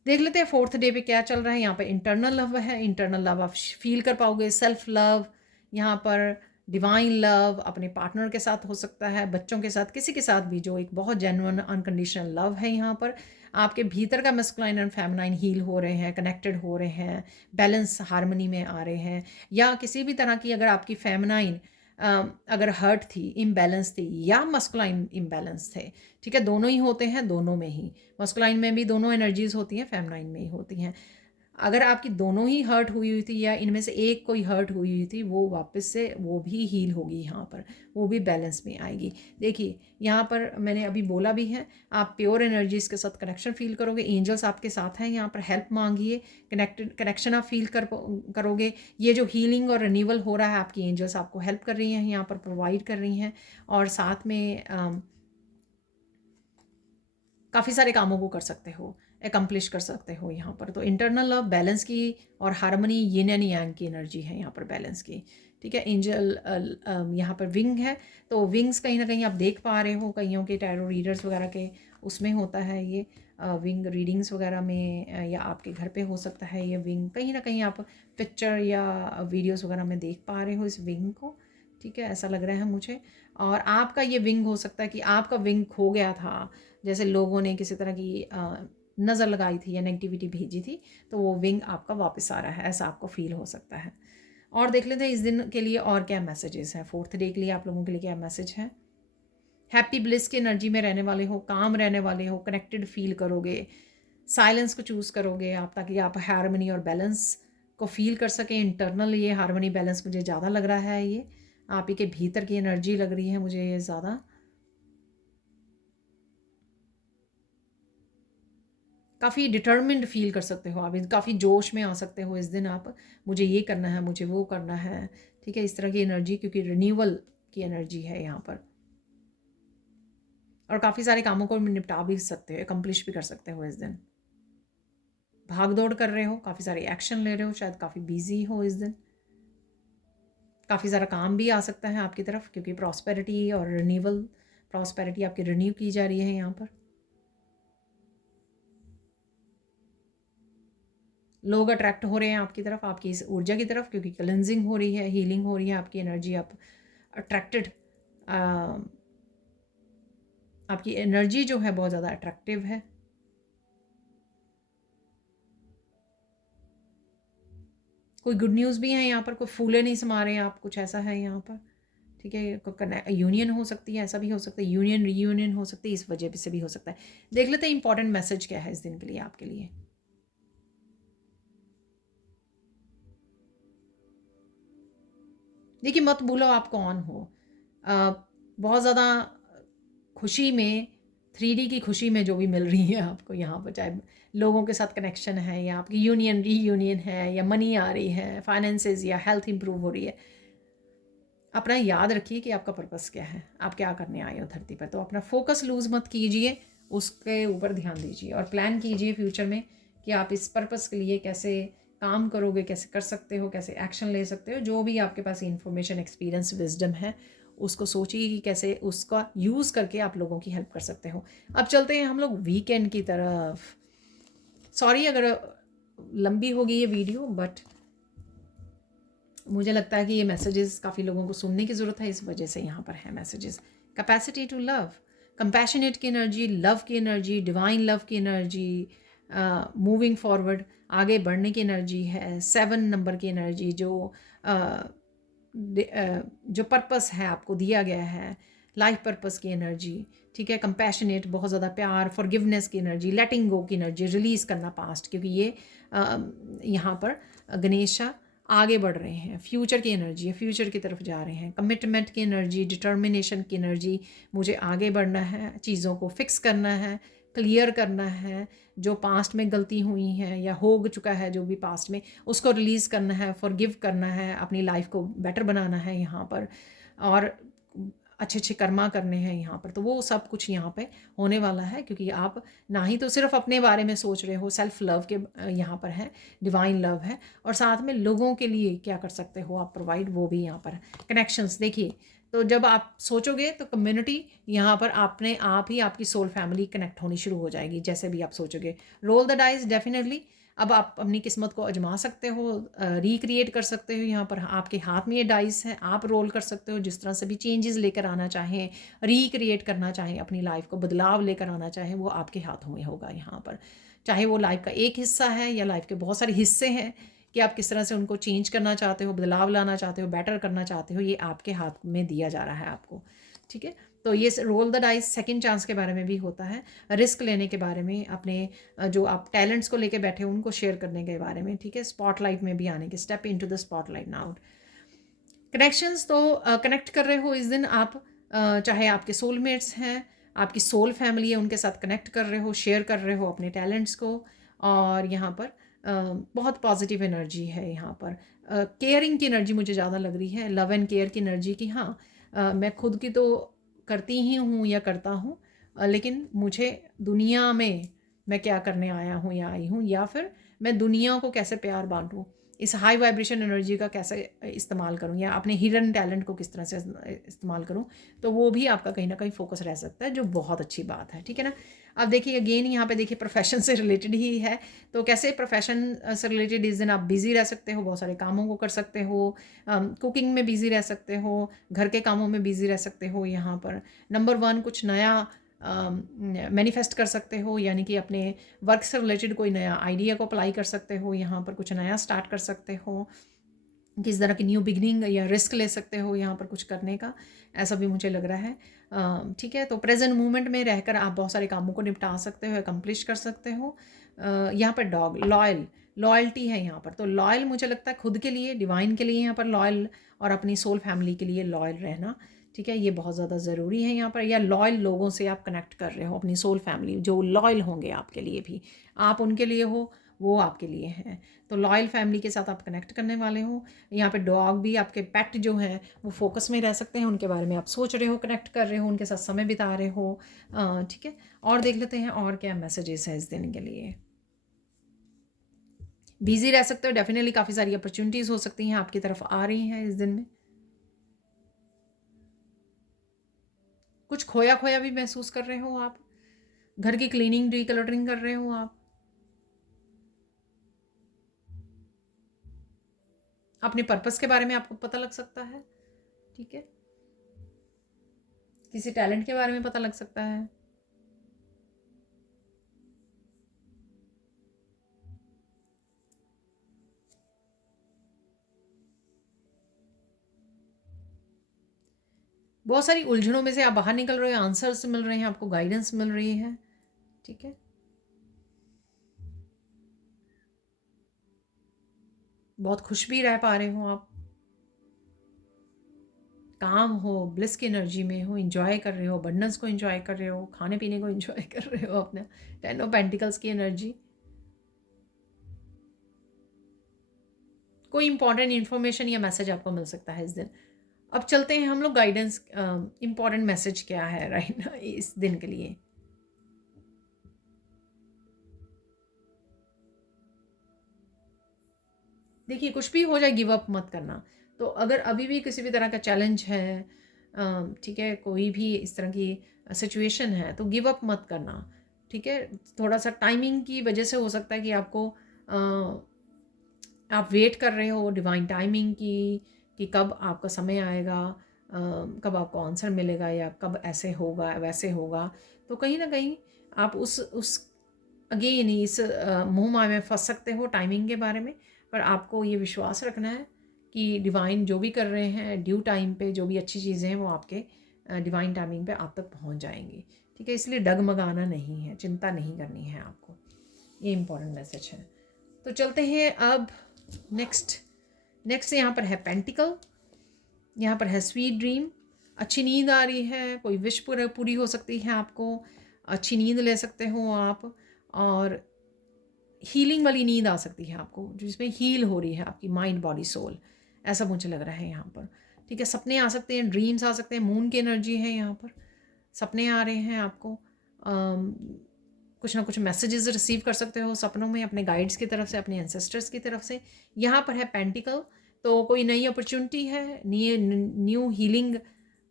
देख लेते हैं फोर्थ डे पे क्या चल रहा है। यहाँ पे इंटरनल लव है, इंटरनल लव आप फील कर पाओगे, सेल्फ लव, यहाँ पर डिवाइन लव अपने पार्टनर के साथ हो सकता है, बच्चों के साथ, किसी के साथ भी, जो एक बहुत जेन्युइन अनकंडीशनल लव है। यहाँ पर आपके भीतर का मैस्कुलाइन एंड फेमिनाइन हील हो रहे हैं, कनेक्टेड हो रहे हैं, बैलेंस हार्मनी में आ रहे हैं। या किसी भी तरह की अगर आपकी फेमिनाइन अगर हर्ट थी, इम्बैलेंस थी, या मस्कुलाइन इम्बैलेंस थे, ठीक है, दोनों ही होते हैं, दोनों में ही, मस्कुलाइन में भी दोनों एनर्जीज होती हैं, फेमिनाइन में ही होती हैं। अगर आपकी दोनों ही हर्ट हुई हुई थी या इनमें से एक कोई हर्ट हुई हुई थी, वो वापस से वो भी हील होगी यहाँ पर, वो भी बैलेंस में आएगी। देखिए यहाँ पर मैंने अभी बोला भी है, आप प्योर एनर्जीज के साथ कनेक्शन फील करोगे, एंजल्स आपके साथ हैं, यहाँ पर हेल्प मांगिए, कनेक्शन आप फील करोगे। ये जो हीलिंग और रिन्यूअल हो रहा है, आपकी एंजल्स आपको हेल्प कर रही हैं, यहाँ पर प्रोवाइड कर रही हैं, और साथ में काफ़ी सारे कामों को कर सकते हो, एकम्प्लिश कर सकते हो यहाँ पर। तो इंटरनल लव, बैलेंस की और हार्मनी, यिन एंड यांग की एनर्जी है यहाँ पर, बैलेंस की, ठीक है। एंजल यहाँ पर विंग है, तो विंग्स कहीं ना कहीं आप देख पा रहे हो, कईयों के टैरो रीडर्स वगैरह के उसमें होता है ये विंग रीडिंग्स वगैरह में, या आपके घर पे हो सकता है ये विंग, कहीं ना कहीं आप पिक्चर या वीडियोस वगैरह में देख पा रहे हो इस विंग को, ठीक है, ऐसा लग रहा है मुझे। और आपका ये विंग हो सकता है कि आपका विंग खो गया था, जैसे लोगों ने किसी तरह की नज़र लगाई थी या नेगेटिविटी भेजी थी, तो वो विंग आपका वापस आ रहा है, ऐसा आपको फील हो सकता है। और देख लेते हैं इस दिन के लिए और क्या मैसेजेस हैं, फोर्थ डे के लिए आप लोगों के लिए क्या मैसेज है। हैप्पी ब्लिस की एनर्जी में रहने वाले हो, काम रहने वाले हो, कनेक्टेड फील करोगे, साइलेंस को चूज़ करोगे आप, ताकि आप हारमनी और बैलेंस को फील कर सकें। इंटरनल ये हारमनी बैलेंस मुझे ज़्यादा लग रहा है, ये आप ही के भीतर की एनर्जी लग रही है मुझे ये ज़्यादा। काफ़ी डिटर्मिन्ड फील कर सकते हो आप, काफ़ी जोश में आ सकते हो इस दिन आप, मुझे ये करना है, मुझे वो करना है, ठीक है, इस तरह की एनर्जी, क्योंकि रिन्यूअल की एनर्जी है यहाँ पर। और काफ़ी सारे कामों को निपटा भी सकते हो, एकम्प्लिश भी कर सकते हो इस दिन। भाग दौड़ कर रहे हो, काफ़ी सारे एक्शन ले रहे हो, शायद काफ़ी बिजी हो इस दिन, काफ़ी सारा काम भी आ सकता है आपकी तरफ, क्योंकि प्रॉस्पेरिटी और रिन्यूअल, प्रॉस्पेरिटी आपकी रिन्यू की जा रही है यहाँ पर। लोग अट्रैक्ट हो रहे हैं आपकी तरफ, आपकी इस ऊर्जा की तरफ, क्योंकि क्लेंजिंग हो रही है, हीलिंग हो रही है आपकी एनर्जी, आप अट्रैक्टेड, आपकी एनर्जी जो है बहुत ज़्यादा अट्रैक्टिव है। कोई गुड न्यूज़ भी है यहाँ पर, कोई फूले नहीं समा रहे हैं आप, कुछ ऐसा है यहाँ पर, ठीक है। यूनियन हो सकती है, ऐसा भी हो सकता है, यूनियन रीयूनियन हो सकती है, इस वजह से भी हो सकता है। देख लेते हैं इंपॉर्टेंट मैसेज क्या है इस दिन के लिए आपके लिए। देखिए मत भूलो आप कौन हो। बहुत ज़्यादा खुशी में, 3D की खुशी में जो भी मिल रही है आपको यहाँ पर, चाहे लोगों के साथ कनेक्शन है, या आपकी यूनियन रीयूनियन है, या मनी आ रही है, फाइनेंसेस, या हेल्थ इंप्रूव हो रही है, अपना याद रखिए कि आपका पर्पस क्या है, आप क्या करने आए हो धरती पर। तो अपना फोकस लूज़ मत कीजिए, उसके ऊपर ध्यान दीजिए, और प्लान कीजिए फ्यूचर में कि आप इस पर्पस के लिए कैसे काम करोगे, कैसे कर सकते हो, कैसे एक्शन ले सकते हो। जो भी आपके पास इंफॉर्मेशन, एक्सपीरियंस, विजडम है, उसको सोचिए कि कैसे उसका यूज़ करके आप लोगों की हेल्प कर सकते हो। अब चलते हैं हम लोग वीकेंड की तरफ। सॉरी अगर लंबी होगी ये वीडियो, बट मुझे लगता है कि ये मैसेजेस काफ़ी लोगों को सुनने की ज़रूरत है, इस वजह से यहाँ पर है messages. Capacity to love, compassionate की एनर्जी, लव की एनर्जी, डिवाइन लव की एनर्जी, मूविंग फॉरवर्ड, आगे बढ़ने की एनर्जी है। 7 नंबर की एनर्जी, जो पर्पस है आपको दिया गया है, लाइफ पर्पस की एनर्जी, ठीक है। कंपैशनेट, बहुत ज़्यादा प्यार, फॉरगिवनेस की एनर्जी, लेटिंग गो की एनर्जी, रिलीज़ करना पास्ट, क्योंकि ये यहाँ पर गणेशा आगे बढ़ रहे हैं, फ्यूचर की एनर्जी है, फ्यूचर की तरफ जा रहे हैं, कमिटमेंट की एनर्जी, डिटर्मिनेशन की एनर्जी, मुझे आगे बढ़ना है, चीज़ों को फिक्स करना है, क्लियर करना है, जो पास्ट में गलती हुई हैं या हो चुका है जो भी पास्ट में, उसको रिलीज़ करना है, फॉरगिव करना है, अपनी लाइफ को बेटर बनाना है यहाँ पर, और अच्छे अच्छे कर्मा करने हैं यहाँ पर। तो वो सब कुछ यहाँ पे होने वाला है, क्योंकि आप ना ही तो सिर्फ अपने बारे में सोच रहे हो, सेल्फ लव के यहाँ पर है, डिवाइन लव है, और साथ में लोगों के लिए क्या कर सकते हो आप प्रोवाइड, वो भी यहाँ पर कनेक्शंस। देखिए, तो जब आप सोचोगे तो कम्युनिटी यहाँ पर अपने आप ही आपकी सोल फैमिली कनेक्ट होनी शुरू हो जाएगी, जैसे भी आप सोचोगे। Roll the dice definitely. अब आप अपनी किस्मत को आजमा सकते हो, रिक्रिएट कर सकते हो, यहाँ पर आपके हाथ में ये डाइस है, आप रोल कर सकते हो, जिस तरह से भी चेंजेस लेकर आना चाहें, रिक्रिएट करना चाहें, अपनी लाइफ को बदलाव लेकर आना चाहें, वो आपके हाथों में होगा यहाँ पर। चाहे वो लाइफ का एक हिस्सा है या लाइफ के बहुत सारे हिस्से हैं, कि आप किस तरह से उनको चेंज करना चाहते हो, बदलाव लाना चाहते हो, बेटर करना चाहते हो, ये आपके हाथ में दिया जा रहा है आपको। ठीक है, तो ये roll the dice second chance के बारे में भी होता है, रिस्क लेने के बारे में, अपने जो आप टैलेंट्स को लेके बैठे हो उनको शेयर करने के बारे में। ठीक है, स्पॉटलाइट में भी आने के, step into the spotlight now. Connections तो कनेक्ट कर रहे हो इस दिन आप, चाहे आपके सोलमेट्स हैं, आपकी सोल फैमिली है, उनके साथ कनेक्ट कर रहे हो, शेयर कर रहे हो अपने टैलेंट्स को, और यहाँ पर बहुत पॉजिटिव एनर्जी है यहाँ पर। केयरिंग की एनर्जी मुझे ज़्यादा लग रही है, लव एंड केयर की एनर्जी की। हाँ, मैं खुद की तो करती ही हूँ या करता हूँ, लेकिन मुझे दुनिया में मैं क्या करने आया हूँ या आई हूँ, या फिर मैं दुनिया को कैसे प्यार बांटूँ, इस हाई वाइब्रेशन एनर्जी का कैसे इस्तेमाल करूँ, या अपने हिडन टैलेंट को किस तरह से इस्तेमाल करूँ, तो वो भी आपका कहीं ना कहीं फोकस रह सकता है, जो बहुत अच्छी बात है। ठीक है ना। अब देखिए अगेन यहाँ पे देखिए प्रोफेशन से रिलेटेड ही है, तो कैसे प्रोफेशन से रिलेटेड इस दिन आप बिजी रह सकते हो, बहुत सारे कामों को कर सकते हो, कुकिंग में बिजी रह सकते हो, घर के कामों में बिजी रह सकते हो। यहाँ पर नंबर 1 कुछ नया मैनिफेस्ट कर सकते हो, यानी कि अपने वर्क से रिलेटेड कोई नया आइडिया को अप्लाई कर सकते हो, यहाँ पर कुछ नया स्टार्ट कर सकते हो, किस तरह की न्यू बिगनिंग या रिस्क ले सकते हो यहाँ पर कुछ करने का, ऐसा भी मुझे लग रहा है। ठीक है, तो प्रेजेंट मोमेंट में रहकर आप बहुत सारे कामों को निपटा सकते हो, अकम्प्लिश कर सकते हो। यहाँ पर डॉग लॉयल्टी है यहाँ पर, तो लॉयल मुझे लगता है खुद के लिए, डिवाइन के लिए यहाँ पर लॉयल, और अपनी सोल फैमिली के लिए लॉयल रहना। ठीक है, ये बहुत ज़्यादा ज़रूरी है यहाँ पर। या लॉयल लोगों से आप कनेक्ट कर रहे हो, अपनी सोल फैमिली जो लॉयल होंगे आपके लिए भी, आप उनके लिए हो, वो आपके लिए हैं, तो लॉयल फैमिली के साथ आप कनेक्ट करने वाले हो। यहाँ पे डॉग भी, आपके पेट जो हैं वो फोकस में रह सकते हैं, उनके बारे में आप सोच रहे हो, कनेक्ट कर रहे हो, उनके साथ समय बिता रहे हो। ठीक है, और देख लेते हैं और क्या मैसेजेस है इस दिन के लिए। बिजी रह सकते हो, डेफिनेटली काफ़ी सारी अपॉर्चुनिटीज़ हो सकती हैं आपकी तरफ आ रही हैं इस दिन में। कुछ खोया खोया भी महसूस कर रहे हो आप, घर की क्लीनिंग डिक्लटरिंग कर रहे हो आप, अपने पर्पस के बारे में आपको पता लग सकता है। ठीक है, किसी टैलेंट के बारे में पता लग सकता है। बहुत सारी उलझनों में से आप बाहर निकल रहे हो, आंसर्स मिल रहे हैं आपको, गाइडेंस मिल रही है। ठीक है, बहुत खुश भी रह पा रहे हो आप, काम हो, ब्लिस की एनर्जी में हो, इंजॉय कर रहे हो, अबंडेंस को इंजॉय कर रहे हो, खाने पीने को इंजॉय कर रहे हो, अपना 10 ऑफ पेंटिकल्स की एनर्जी। कोई इंपॉर्टेंट इन्फॉर्मेशन या मैसेज आपको मिल सकता है इस दिन। अब चलते हैं हम लोग गाइडेंस, इंपॉर्टेंट मैसेज क्या है राइट ना इस दिन के लिए। देखिए, कुछ भी हो जाए गिव अप मत करना। तो अगर अभी भी किसी भी तरह का चैलेंज है, ठीक है, कोई भी इस तरह की सिचुएशन है, तो गिव अप मत करना। ठीक है, थोड़ा सा टाइमिंग की वजह से हो सकता है कि आपको आप वेट कर रहे हो डिवाइन टाइमिंग की, कि कब आपका समय आएगा, कब आपको आंसर मिलेगा, या कब ऐसे होगा वैसे होगा। तो कहीं ना कहीं आप उस अगेन इस मुँह माय में फंस सकते हो टाइमिंग के बारे में। पर आपको ये विश्वास रखना है कि डिवाइन जो भी कर रहे हैं, ड्यू टाइम पे जो भी अच्छी चीज़ें हैं वो आपके डिवाइन टाइमिंग पे आप तक पहुंच जाएंगी। ठीक है, इसलिए डगमगाना नहीं है, चिंता नहीं करनी है आपको। ये इम्पोर्टेंट मैसेज है। तो चलते हैं अब नेक्स्ट नेक्स्ट यहाँ पर है पेंटिकल, यहाँ पर है स्वीट ड्रीम, अच्छी नींद आ रही है, कोई विश पूरी हो सकती है आपको, अच्छी नींद ले सकते हो आप, और हीलिंग वाली नींद आ सकती है आपको जिसमें हील हो रही है आपकी माइंड बॉडी सोल, ऐसा मुझे लग रहा है यहाँ पर। ठीक है, सपने आ सकते हैं, ड्रीम्स आ सकते हैं, मून की एनर्जी है यहाँ पर, सपने आ रहे हैं आपको, कुछ ना कुछ मैसेजेस रिसीव कर सकते हो सपनों में अपने गाइड्स की तरफ से, अपने एंसेस्टर्स की तरफ से। यहाँ पर है पेंटिकल, तो कोई नई अपॉर्चुनिटी है, न्यू हीलिंग,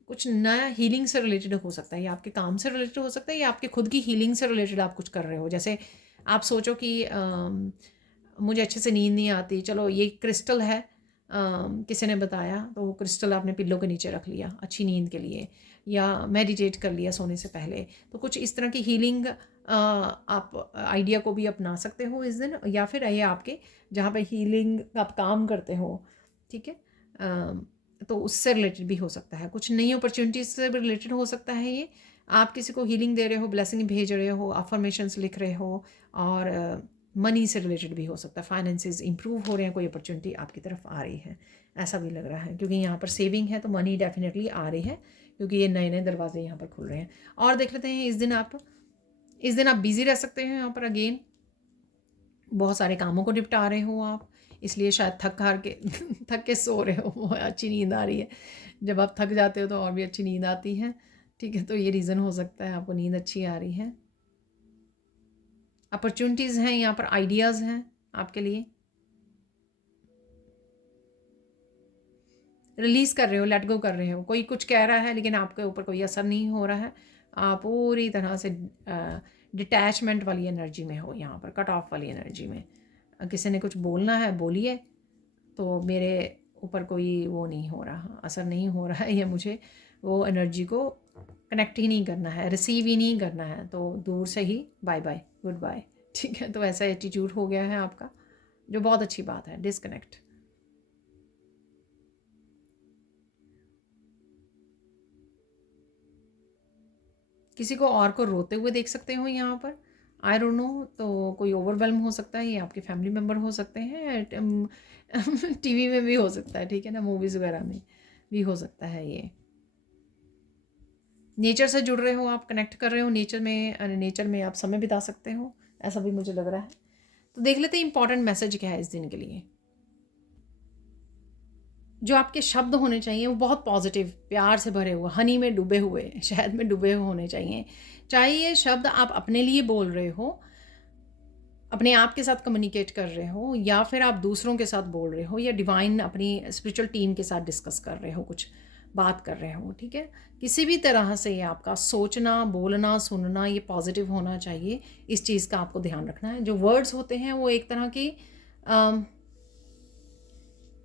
कुछ नया हीलिंग से रिलेटेड हो सकता है, या आपके काम से रिलेटेड हो सकता है, या आपके खुद की हीलिंग से रिलेटेड आप कुछ कर रहे हो। जैसे आप सोचो कि मुझे अच्छे से नींद नहीं आती, चलो ये क्रिस्टल है, किसी ने बताया तो वो क्रिस्टल आपने पिल्लो के नीचे रख लिया अच्छी नींद के लिए, या मेडिटेट कर लिया सोने से पहले। तो कुछ इस तरह की हीलिंग आप आइडिया को भी अपना सकते हो इस दिन, या फिर ये आपके जहाँ पे हीलिंग आप काम करते हो, ठीक है, तो उससे रिलेटेड भी हो सकता है, कुछ नई अपॉर्चुनिटीज से भी रिलेटेड हो सकता है ये। आप किसी को हीलिंग दे रहे हो, ब्लेसिंग भेज रहे हो, अफर्मेशंस लिख रहे हो, और मनी से रिलेटेड भी हो सकता है, फाइनेंसेस इंप्रूव हो रहे हैं, कोई अपॉर्चुनिटी आपकी तरफ आ रही है, ऐसा भी लग रहा है, क्योंकि यहाँ पर सेविंग है तो मनी डेफिनेटली आ रही है, क्योंकि ये नए नए दरवाजे यहाँ पर खुल रहे हैं। और देख लेते हैं इस दिन आप बिजी रह सकते हैं यहाँ पर, अगेन बहुत सारे कामों को निपटा रहे हो आप, इसलिए शायद थक के सो रहे हो, अच्छी नींद आ रही है। जब आप थक जाते हो तो और भी अच्छी नींद आती है, ठीक है, तो ये रीज़न हो सकता है आपको नींद अच्छी आ रही है। अपॉर्चुनिटीज़ हैं यहाँ पर, आइडियाज़ हैं आपके लिए, रिलीज़ कर रहे हो, लेट गो कर रहे हो। कोई कुछ कह रहा है लेकिन आपके ऊपर कोई असर नहीं हो रहा है, आप पूरी तरह से डिटैचमेंट वाली एनर्जी में हो, यहाँ पर कट ऑफ वाली एनर्जी में। किसी ने कुछ बोलना है बोलिए, तो मेरे ऊपर कोई वो नहीं हो रहा, असर नहीं हो रहा है, या मुझे वो एनर्जी को कनेक्ट ही नहीं करना है, रिसीव ही नहीं करना है, तो दूर से ही बाय बाय, गुड बाय, ठीक है। तो ऐसा एटीट्यूड हो गया है आपका, जो बहुत अच्छी बात है, डिसकनेक्ट। किसी को और को रोते हुए देख सकते हो यहाँ पर, आई डोंट नो, तो कोई ओवरवेलम हो सकता है, ये आपके फैमिली मेम्बर हो सकते हैं, टीवी में भी हो सकता है, ठीक है ना, मूवीज़ वगैरह में भी हो सकता है ये। नेचर से जुड़ रहे हो आप, कनेक्ट कर रहे हो नेचर में आप समय बिता सकते हो, ऐसा भी मुझे लग रहा है। तो देख लेते हैं इंपॉर्टेंट मैसेज क्या है इस दिन के लिए। जो आपके शब्द होने चाहिए वो बहुत पॉजिटिव, प्यार से भरे हुए, हनी में डूबे हुए, शहद में डूबे हुए होने चाहिए। चाहे ये शब्द आप अपने लिए बोल रहे हो, अपने आप के साथ कम्युनिकेट कर रहे हो, या फिर आप दूसरों के साथ बोल रहे हो, या डिवाइन अपनी स्पिरिचुअल टीम के साथ डिस्कस कर रहे हो, कुछ बात कर रहे हो, ठीक है। किसी भी तरह से ये आपका सोचना, बोलना, सुनना ये पॉजिटिव होना चाहिए, इस चीज़ का आपको ध्यान रखना है। जो वर्ड्स होते हैं वो एक तरह की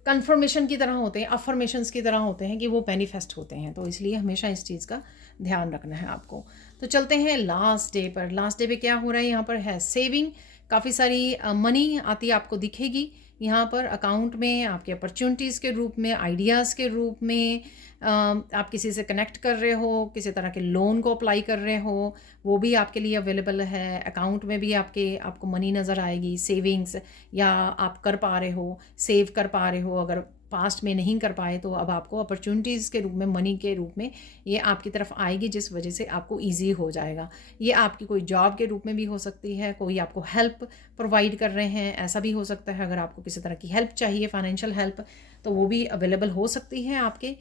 कन्फर्मेशन की तरह होते हैं, अफर्मेशंस की तरह होते हैं, कि वो मैनिफेस्ट होते हैं, तो इसलिए हमेशा इस चीज़ का ध्यान रखना है आपको। तो चलते हैं लास्ट डे पर। लास्ट डे पे क्या हो रहा है, यहाँ पर है सेविंग, काफ़ी सारी मनी आती आपको दिखेगी यहाँ पर अकाउंट में, आपके अपॉर्चुनिटीज़ के रूप में, आइडियाज़ के रूप में। आप किसी से कनेक्ट कर रहे हो, किसी तरह के लोन को अप्लाई कर रहे हो, वो भी आपके लिए अवेलेबल है। अकाउंट में भी आपको मनी नज़र आएगी, सेविंग्स, या आप कर पा रहे हो, सेव कर पा रहे हो। अगर पास्ट में नहीं कर पाए तो अब आपको अपॉर्चुनिटीज़ के रूप में, मनी के रूप में ये आपकी तरफ आएगी, जिस वजह से आपको ईजी हो जाएगा। ये आपकी कोई जॉब के रूप में भी हो सकती है, कोई आपको हेल्प प्रोवाइड कर रहे हैं, ऐसा भी हो सकता है। अगर आपको किसी तरह की हेल्प चाहिए, फाइनेंशियल हेल्प, तो वो भी अवेलेबल हो सकती है आपके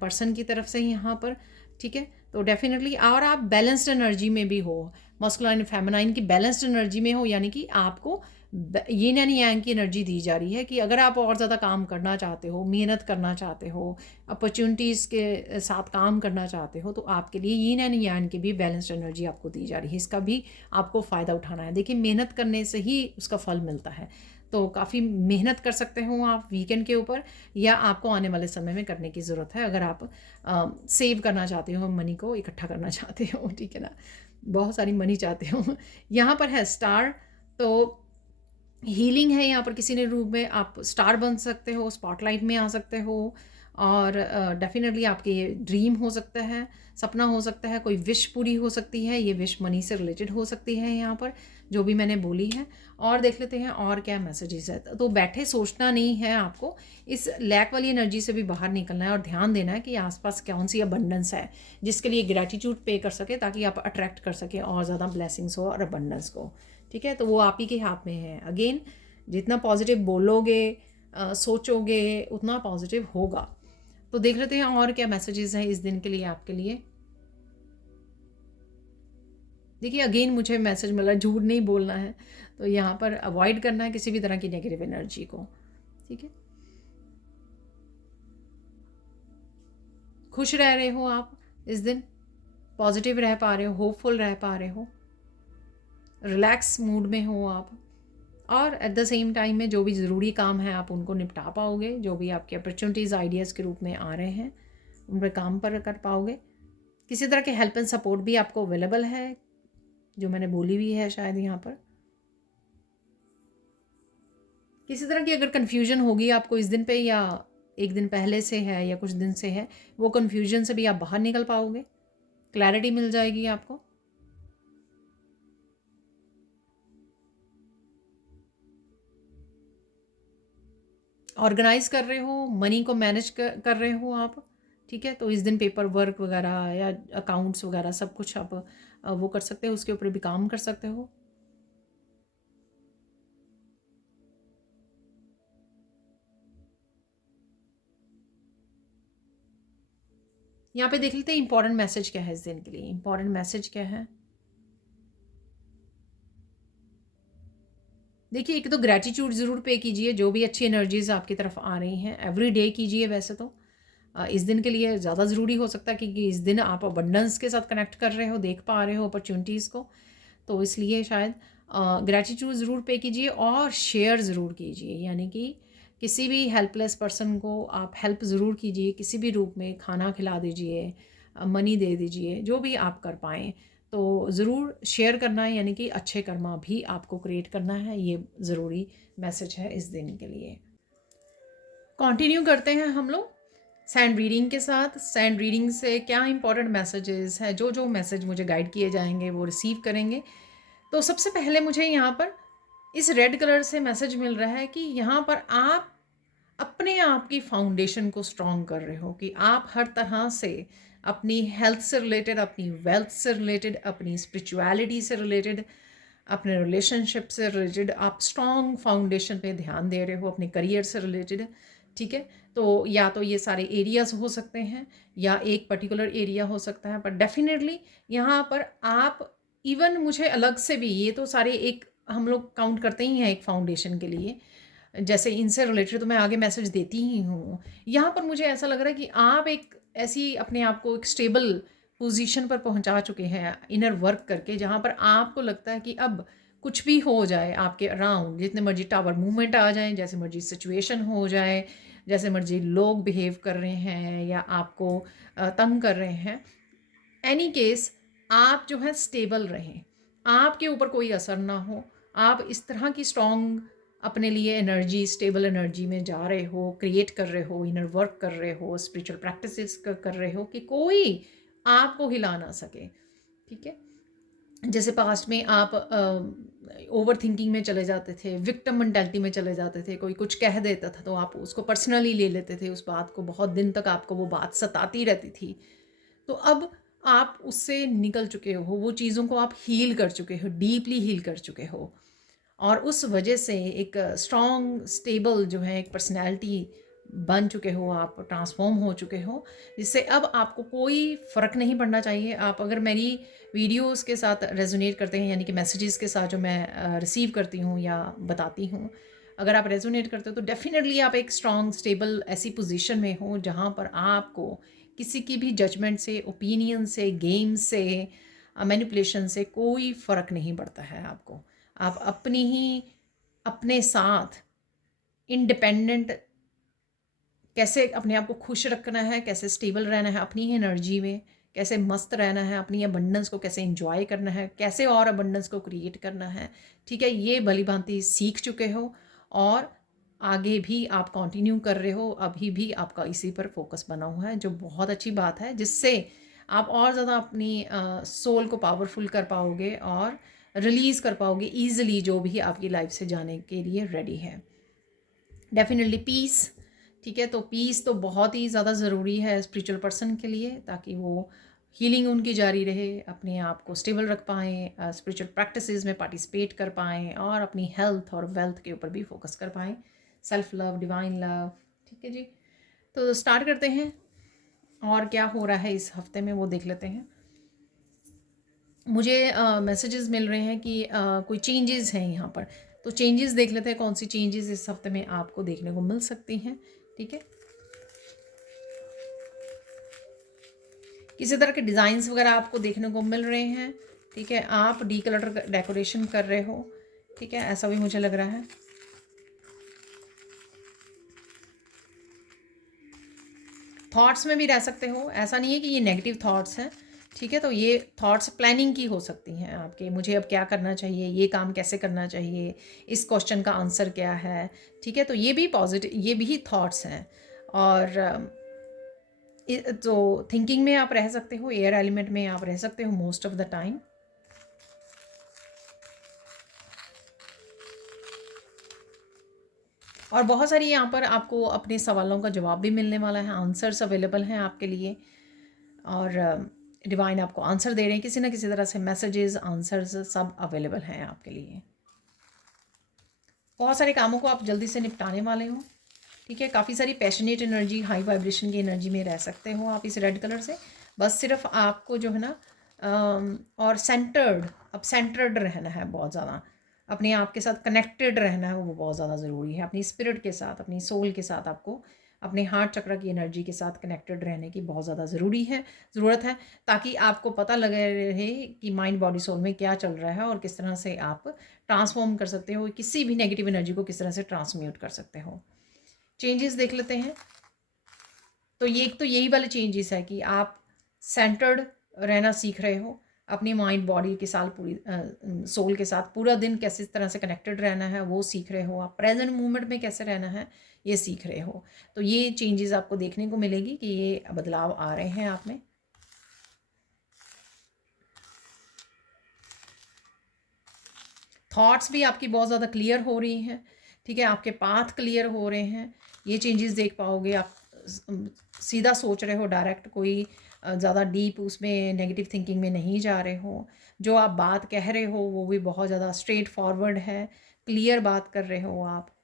पर्सन की तरफ से यहाँ पर, ठीक है। तो डेफिनेटली, और आप बैलेंस्ड एनर्जी में भी हो, मस्कुलाइन फेमिनाइन की बैलेंस्ड एनर्जी में हो, यानी कि आपको यिन एंड यांग की एनर्जी दी जा रही है कि अगर आप और ज़्यादा काम करना चाहते हो, मेहनत करना चाहते हो, अपॉर्चुनिटीज़ के साथ काम करना चाहते हो, तो आपके लिए यिन एंड यांग की भी बैलेंस्ड एनर्जी आपको दी जा रही है। इसका भी आपको फ़ायदा उठाना है। देखिए, मेहनत करने से ही उसका फल मिलता है, तो काफ़ी मेहनत कर सकते हो आप वीकेंड के ऊपर, या आपको आने वाले समय में करने की ज़रूरत है, अगर आप सेव करना चाहते हो, मनी को इकट्ठा करना चाहते हो, ठीक है ना, बहुत सारी मनी चाहते हो। यहाँ पर है स्टार, तो हीलिंग है यहाँ पर, किसी ने रूप में आप स्टार बन सकते हो, स्पॉटलाइट में आ सकते हो, और डेफिनेटली आपके ये ड्रीम हो सकता है, सपना हो सकता है, कोई विश पूरी हो सकती है। ये विश मनी से रिलेटेड हो सकती है यहाँ पर, जो भी मैंने बोली है, और देख लेते हैं और क्या मैसेजेस है। तो बैठे सोचना नहीं है आपको, इस लैक वाली एनर्जी से भी बाहर निकलना है और ध्यान देना है कि आसपास कौन सी अबंडेंस है जिसके लिए ग्रैटिट्यूड पे कर सके, ताकि आप अट्रैक्ट कर सकें और ज़्यादा ब्लेसिंग्स हो और अबंडेंस को। ठीक है, तो वो आप ही के हाथ में है। अगेन, जितना पॉजिटिव बोलोगे, सोचोगे, उतना पॉजिटिव होगा। तो देख लेते हैं और क्या मैसेजेस हैं इस दिन के लिए आपके लिए। देखिए, अगेन मुझे मैसेज मिला झूठ नहीं बोलना है, तो यहाँ पर अवॉइड करना है किसी भी तरह की नेगेटिव एनर्जी को। ठीक है, खुश रह रहे हो आप इस दिन, पॉजिटिव रह पा रहे हो, होपफुल रह पा रहे हो, रिलैक्स मूड में हो आप, और एट द सेम टाइम में जो भी ज़रूरी काम है आप उनको निपटा पाओगे। जो भी आपके अपॉर्चुनिटीज़ आइडियाज़ के रूप में आ रहे हैं उन पर काम पर कर पाओगे। किसी तरह के हेल्प एंड सपोर्ट भी आपको अवेलेबल है, जो मैंने बोली हुई है शायद यहाँ पर। किसी तरह की अगर कन्फ्यूजन होगी आपको इस दिन पे, या एक दिन पहले से है या कुछ दिन से है, वो कन्फ्यूजन से भी आप बाहर निकल पाओगे, क्लैरिटी मिल जाएगी आपको। ऑर्गेनाइज कर रहे हो, मनी को मैनेज कर रहे हो आप। ठीक है, तो इस दिन पेपर वर्क वगैरह या अकाउंट्स वगैरह सब कुछ आप वो कर सकते हो, उसके ऊपर भी काम कर सकते हो। यहाँ पे देख लेते हैं इंपॉर्टेंट मैसेज क्या है इस दिन के लिए। इंपॉर्टेंट मैसेज क्या है, देखिए, एक तो ग्रैटिट्यूड ज़रूर पे कीजिए, जो भी अच्छी एनर्जीज आपकी तरफ आ रही हैं एवरी डे कीजिए। वैसे तो इस दिन के लिए ज़्यादा ज़रूरी हो सकता है, क्योंकि इस दिन आप अबंडेंस के साथ कनेक्ट कर रहे हो, देख पा रहे हो अपॉर्चुनिटीज़ को, तो इसलिए शायद ग्रैटिट्यूड ज़रूर पे कीजिए और शेयर ज़रूर कीजिए। यानी कि किसी भी हेल्पलेस पर्सन को आप हेल्प ज़रूर कीजिए, किसी भी रूप में खाना खिला दीजिए, मनी दे दीजिए, जो भी आप कर पाएँ। तो ज़रूर शेयर करना है, यानी कि अच्छे कर्मा भी आपको क्रिएट करना है, ये ज़रूरी मैसेज है इस दिन के लिए। कंटिन्यू करते हैं हम लोग सैंड रीडिंग के साथ। सैंड रीडिंग से क्या इंपॉर्टेंट मैसेजेस हैं, जो जो मैसेज मुझे गाइड किए जाएंगे वो रिसीव करेंगे। तो सबसे पहले मुझे यहाँ पर इस रेड कलर से मैसेज मिल रहा है कि यहाँ पर आप अपने आप की फाउंडेशन को स्ट्रॉन्ग कर रहे हो, कि आप हर तरह से अपनी हेल्थ से रिलेटेड, अपनी वेल्थ से रिलेटेड, अपनी स्पिरिचुअलिटी से रिलेटेड, अपने रिलेशनशिप से रिलेटेड आप स्ट्रॉन्ग फाउंडेशन पे ध्यान दे रहे हो, अपने करियर से रिलेटेड। ठीक है, तो या तो ये सारे एरियाज हो सकते हैं या एक पर्टिकुलर एरिया हो सकता है, पर डेफिनेटली यहाँ पर आप इवन मुझे अलग से भी, ये तो सारे एक हम लोग काउंट करते ही हैं एक फाउंडेशन के लिए, जैसे इनसे रिलेटेड तो मैं आगे मैसेज देती ही हूँ। यहाँ पर मुझे ऐसा लग रहा है कि आप एक ऐसी अपने आप को एक स्टेबल पोजीशन पर पहुँचा चुके हैं इनर वर्क करके, जहाँ पर आपको लगता है कि अब कुछ भी हो जाए आपके अराउंड, जितने मर्जी टावर मूवमेंट आ जाए, जैसे मर्जी सिचुएशन हो जाए, जैसे मर्जी लोग बिहेव कर रहे हैं या आपको तंग कर रहे हैं, एनी केस आप जो है स्टेबल रहें, आपके ऊपर कोई असर ना हो। आप इस तरह की स्ट्रॉन्ग अपने लिए एनर्जी, स्टेबल एनर्जी में जा रहे हो, क्रिएट कर रहे हो, इनर वर्क कर रहे हो, स्पिरिचुअल प्रैक्टिसेस कर रहे हो, कि कोई आपको हिला ना सके। ठीक है, जैसे पास्ट में आप ओवर थिंकिंग में चले जाते थे, विक्टिम मेंटालिटी में चले जाते थे, कोई कुछ कह देता था तो आप उसको पर्सनली ले लेते थे, उस बात को बहुत दिन तक आपको वो बात सताती रहती थी। तो अब आप उससे निकल चुके हो, वो चीज़ों को आप हील कर चुके हो, डीपली हील कर चुके हो, और उस वजह से एक स्ट्रॉन्ग स्टेबल जो है एक पर्सनैलिटी बन चुके हो, आप ट्रांसफॉर्म हो चुके हो, जिससे अब आपको कोई फ़र्क नहीं पड़ना चाहिए। आप अगर मेरी वीडियोस के साथ रेजोनेट करते हैं, यानी कि मैसेजेस के साथ जो मैं रिसीव करती हूँ या बताती हूँ, अगर आप रेजोनेट करते हो तो डेफिनेटली आप एक स्ट्रॉन्ग स्टेबल ऐसी पोजीशन में हो जहाँ पर आपको किसी की भी जजमेंट से, ओपिनियन से, गेम से, मैनिपुलेशन से कोई फ़र्क नहीं पड़ता है आपको। आप अपनी ही अपने साथ इंडिपेंडेंट कैसे अपने आप को खुश रखना है, कैसे स्टेबल रहना है अपनी ही एनर्जी में, कैसे मस्त रहना है, अपनी अबंडेंस को कैसे एंजॉय करना है, कैसे और अबंडेंस को क्रिएट करना है। ठीक है, ये भली भांति सीख चुके हो और आगे भी आप कंटिन्यू कर रहे हो, अभी भी आपका इसी पर फोकस बना हुआ है, जो बहुत अच्छी बात है, जिससे आप और ज़्यादा अपनी सोल को पावरफुल कर पाओगे और रिलीज़ कर पाओगे ईजिली जो भी आपकी लाइफ से जाने के लिए रेडी है। डेफिनेटली पीस, ठीक है, तो पीस तो बहुत ही ज़्यादा ज़रूरी है स्पिरिचुअल पर्सन के लिए, ताकि वो हीलिंग उनकी जारी रहे, अपने आप को स्टेबल रख पाएँ, स्पिरिचुअल प्रैक्टिसेस में पार्टिसिपेट कर पाएँ और अपनी हेल्थ और वेल्थ के ऊपर भी फोकस कर पाएँ। सेल्फ लव, डिवाइन लव, ठीक है जी। तो स्टार्ट करते हैं, और क्या हो रहा है इस हफ्ते में वो देख लेते हैं। मुझे मैसेजेस मिल रहे हैं कि कोई चेंजेस हैं यहाँ पर, तो चेंजेस देख लेते हैं कौन सी चेंजेस इस हफ्ते में आपको देखने को मिल सकती हैं, ठीक है। किसी तरह के डिज़ाइंस वगैरह आपको देखने को मिल रहे हैं, ठीक है। आप डीक्लटर डेकोरेशन कर रहे हो, ठीक है, ऐसा भी मुझे लग रहा है। थॉट्स में भी रह सकते हो, ऐसा नहीं है कि ये नेगेटिव थॉट्स हैं, ठीक है। तो ये थॉट्स प्लानिंग की हो सकती हैं आपके, मुझे अब क्या करना चाहिए, ये काम कैसे करना चाहिए, इस क्वेश्चन का आंसर क्या है, ठीक है। तो ये भी पॉजिटिव, ये भी थॉट्स हैं। और तो थिंकिंग में आप रह सकते हो, एयर एलिमेंट में आप रह सकते हो मोस्ट ऑफ द टाइम। और बहुत सारी यहाँ पर आपको अपने सवालों का जवाब भी मिलने वाला है, आंसर्स अवेलेबल हैं आपके लिए, और डिवाइन आपको आंसर दे रहे हैं किसी ना किसी तरह से, मैसेजेस, आंसर्स सब अवेलेबल हैं आपके लिए। बहुत सारे कामों को आप जल्दी से निपटाने वाले हो, ठीक है। काफ़ी सारी पैशनेट एनर्जी, हाई वाइब्रेशन की एनर्जी में रह सकते हो आप इस रेड कलर से। बस सिर्फ आपको जो है ना और सेंटर्ड, अब सेंटर्ड रहना है बहुत ज़्यादा, अपने आप के साथ कनेक्टेड रहना है, वो बहुत ज़्यादा ज़रूरी है। अपनी स्पिरिट के साथ, अपनी सोल के साथ, आपको अपने हार्ट चक्र की एनर्जी के साथ कनेक्टेड रहने की बहुत ज़्यादा ज़रूरत है, ताकि आपको पता लगे रहे कि माइंड बॉडी सोल में क्या चल रहा है और किस तरह से आप ट्रांसफॉर्म कर सकते हो, किसी भी नेगेटिव एनर्जी को किस तरह से ट्रांसम्यूट कर सकते हो। चेंजेस देख लेते हैं। तो ये एक तो यही वाले चेंजेस है कि आप सेंटर्ड रहना सीख रहे हो, अपनी माइंड बॉडी के साथ, पूरी सोल के साथ पूरा दिन कैसे इस तरह से कनेक्टेड रहना है वो सीख रहे हो, आप प्रेजेंट मोमेंट में कैसे रहना है ये सीख रहे हो। तो ये चेंजेस आपको देखने को मिलेगी कि ये बदलाव आ रहे हैं आप में। थॉट्स भी आपकी बहुत ज़्यादा क्लियर हो रही हैं, ठीक है, आपके पाथ क्लियर हो रहे हैं, ये चेंजेस देख पाओगे आप। सीधा सोच रहे हो, डायरेक्ट, कोई ज़्यादा डीप उसमें नेगेटिव थिंकिंग में नहीं जा रहे हो। जो आप बात कह रहे हो वो भी बहुत ज़्यादा स्ट्रेट फॉरवर्ड है, क्लियर बात कर रहे हो आप।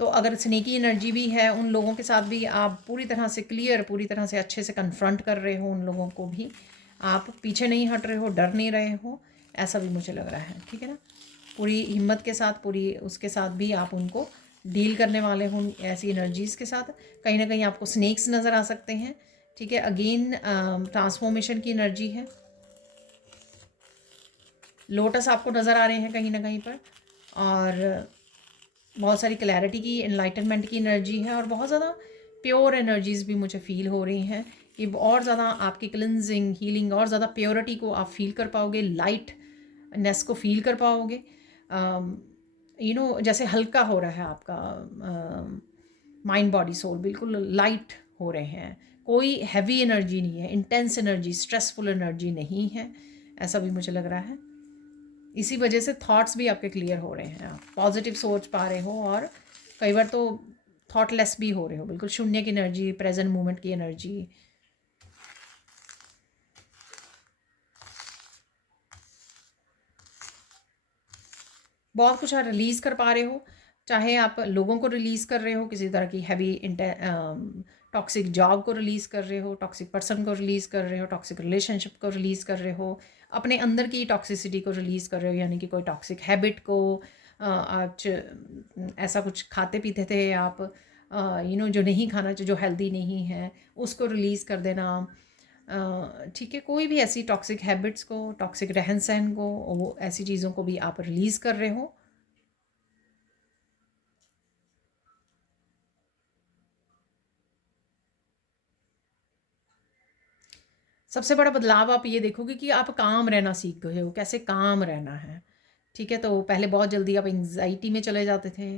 तो अगर स्नेकी एनर्जी भी है, उन लोगों के साथ भी आप पूरी तरह से क्लियर, पूरी तरह से अच्छे से कन्फ्रंट कर रहे हो, उन लोगों को भी आप पीछे नहीं हट रहे हो, डर नहीं रहे हो, ऐसा भी मुझे लग रहा है, ठीक है ना। पूरी हिम्मत के साथ, पूरी उसके साथ भी आप उनको डील करने वाले हो, ऐसी एनर्जीज़ के साथ। कहीं ना कहीं आपको स्नेक्स नज़र आ सकते हैं, ठीक है। अगेन ट्रांसफॉर्मेशन की एनर्जी है, लोटस आपको नज़र आ रहे हैं कहीं ना कहीं पर, और बहुत सारी क्लैरिटी की, एनलाइटनमेंट की एनर्जी है, और बहुत ज़्यादा प्योर एनर्जीज़ भी मुझे फ़ील हो रही हैं कि और ज़्यादा आपकी क्लिनजिंग, हीलिंग, और ज़्यादा प्योरिटी को आप फील कर पाओगे, लाइटनेस को फील कर पाओगे। जैसे हल्का हो रहा है आपका माइंड बॉडी सोल, बिल्कुल लाइट हो रहे हैं, कोई हैवी एनर्जी नहीं है, इंटेंस एनर्जी, स्ट्रेसफुल एनर्जी नहीं है, ऐसा भी मुझे लग रहा है। इसी वजह से थॉट्स भी आपके क्लियर हो रहे हैं, आप पॉजिटिव सोच पा रहे हो, और कई बार तो थॉटलेस भी हो रहे हो, बिल्कुल शून्य की एनर्जी, प्रेजेंट मोमेंट की एनर्जी। बहुत कुछ आप रिलीज़ कर पा रहे हो, चाहे आप लोगों को रिलीज़ कर रहे हो, किसी तरह की हैवी टॉक्सिक जॉब को रिलीज़ कर रहे हो, टॉक्सिक पर्सन को रिलीज़ कर रहे हो, टॉक्सिक रिलेशनशिप को रिलीज़ कर रहे हो, अपने अंदर की टॉक्सिसिटी को रिलीज़ कर रहे हो, यानी कि कोई टॉक्सिक हैबिट को, ऐसा कुछ खाते पीते थे आप, जो नहीं खाना चाहिए, जो हेल्दी नहीं है, उसको रिलीज़ कर देना, ठीक है। कोई भी ऐसी टॉक्सिक हैबिट्स को, टॉक्सिक रहन सहन को, वो ऐसी चीज़ों को भी आप रिलीज़ कर रहे हो। सबसे बड़ा बदलाव आप ये देखोगे कि आप काम रहना सीख गए हो, कैसे काम रहना है, ठीक है। तो पहले बहुत जल्दी आप एंग्जाइटी में चले जाते थे,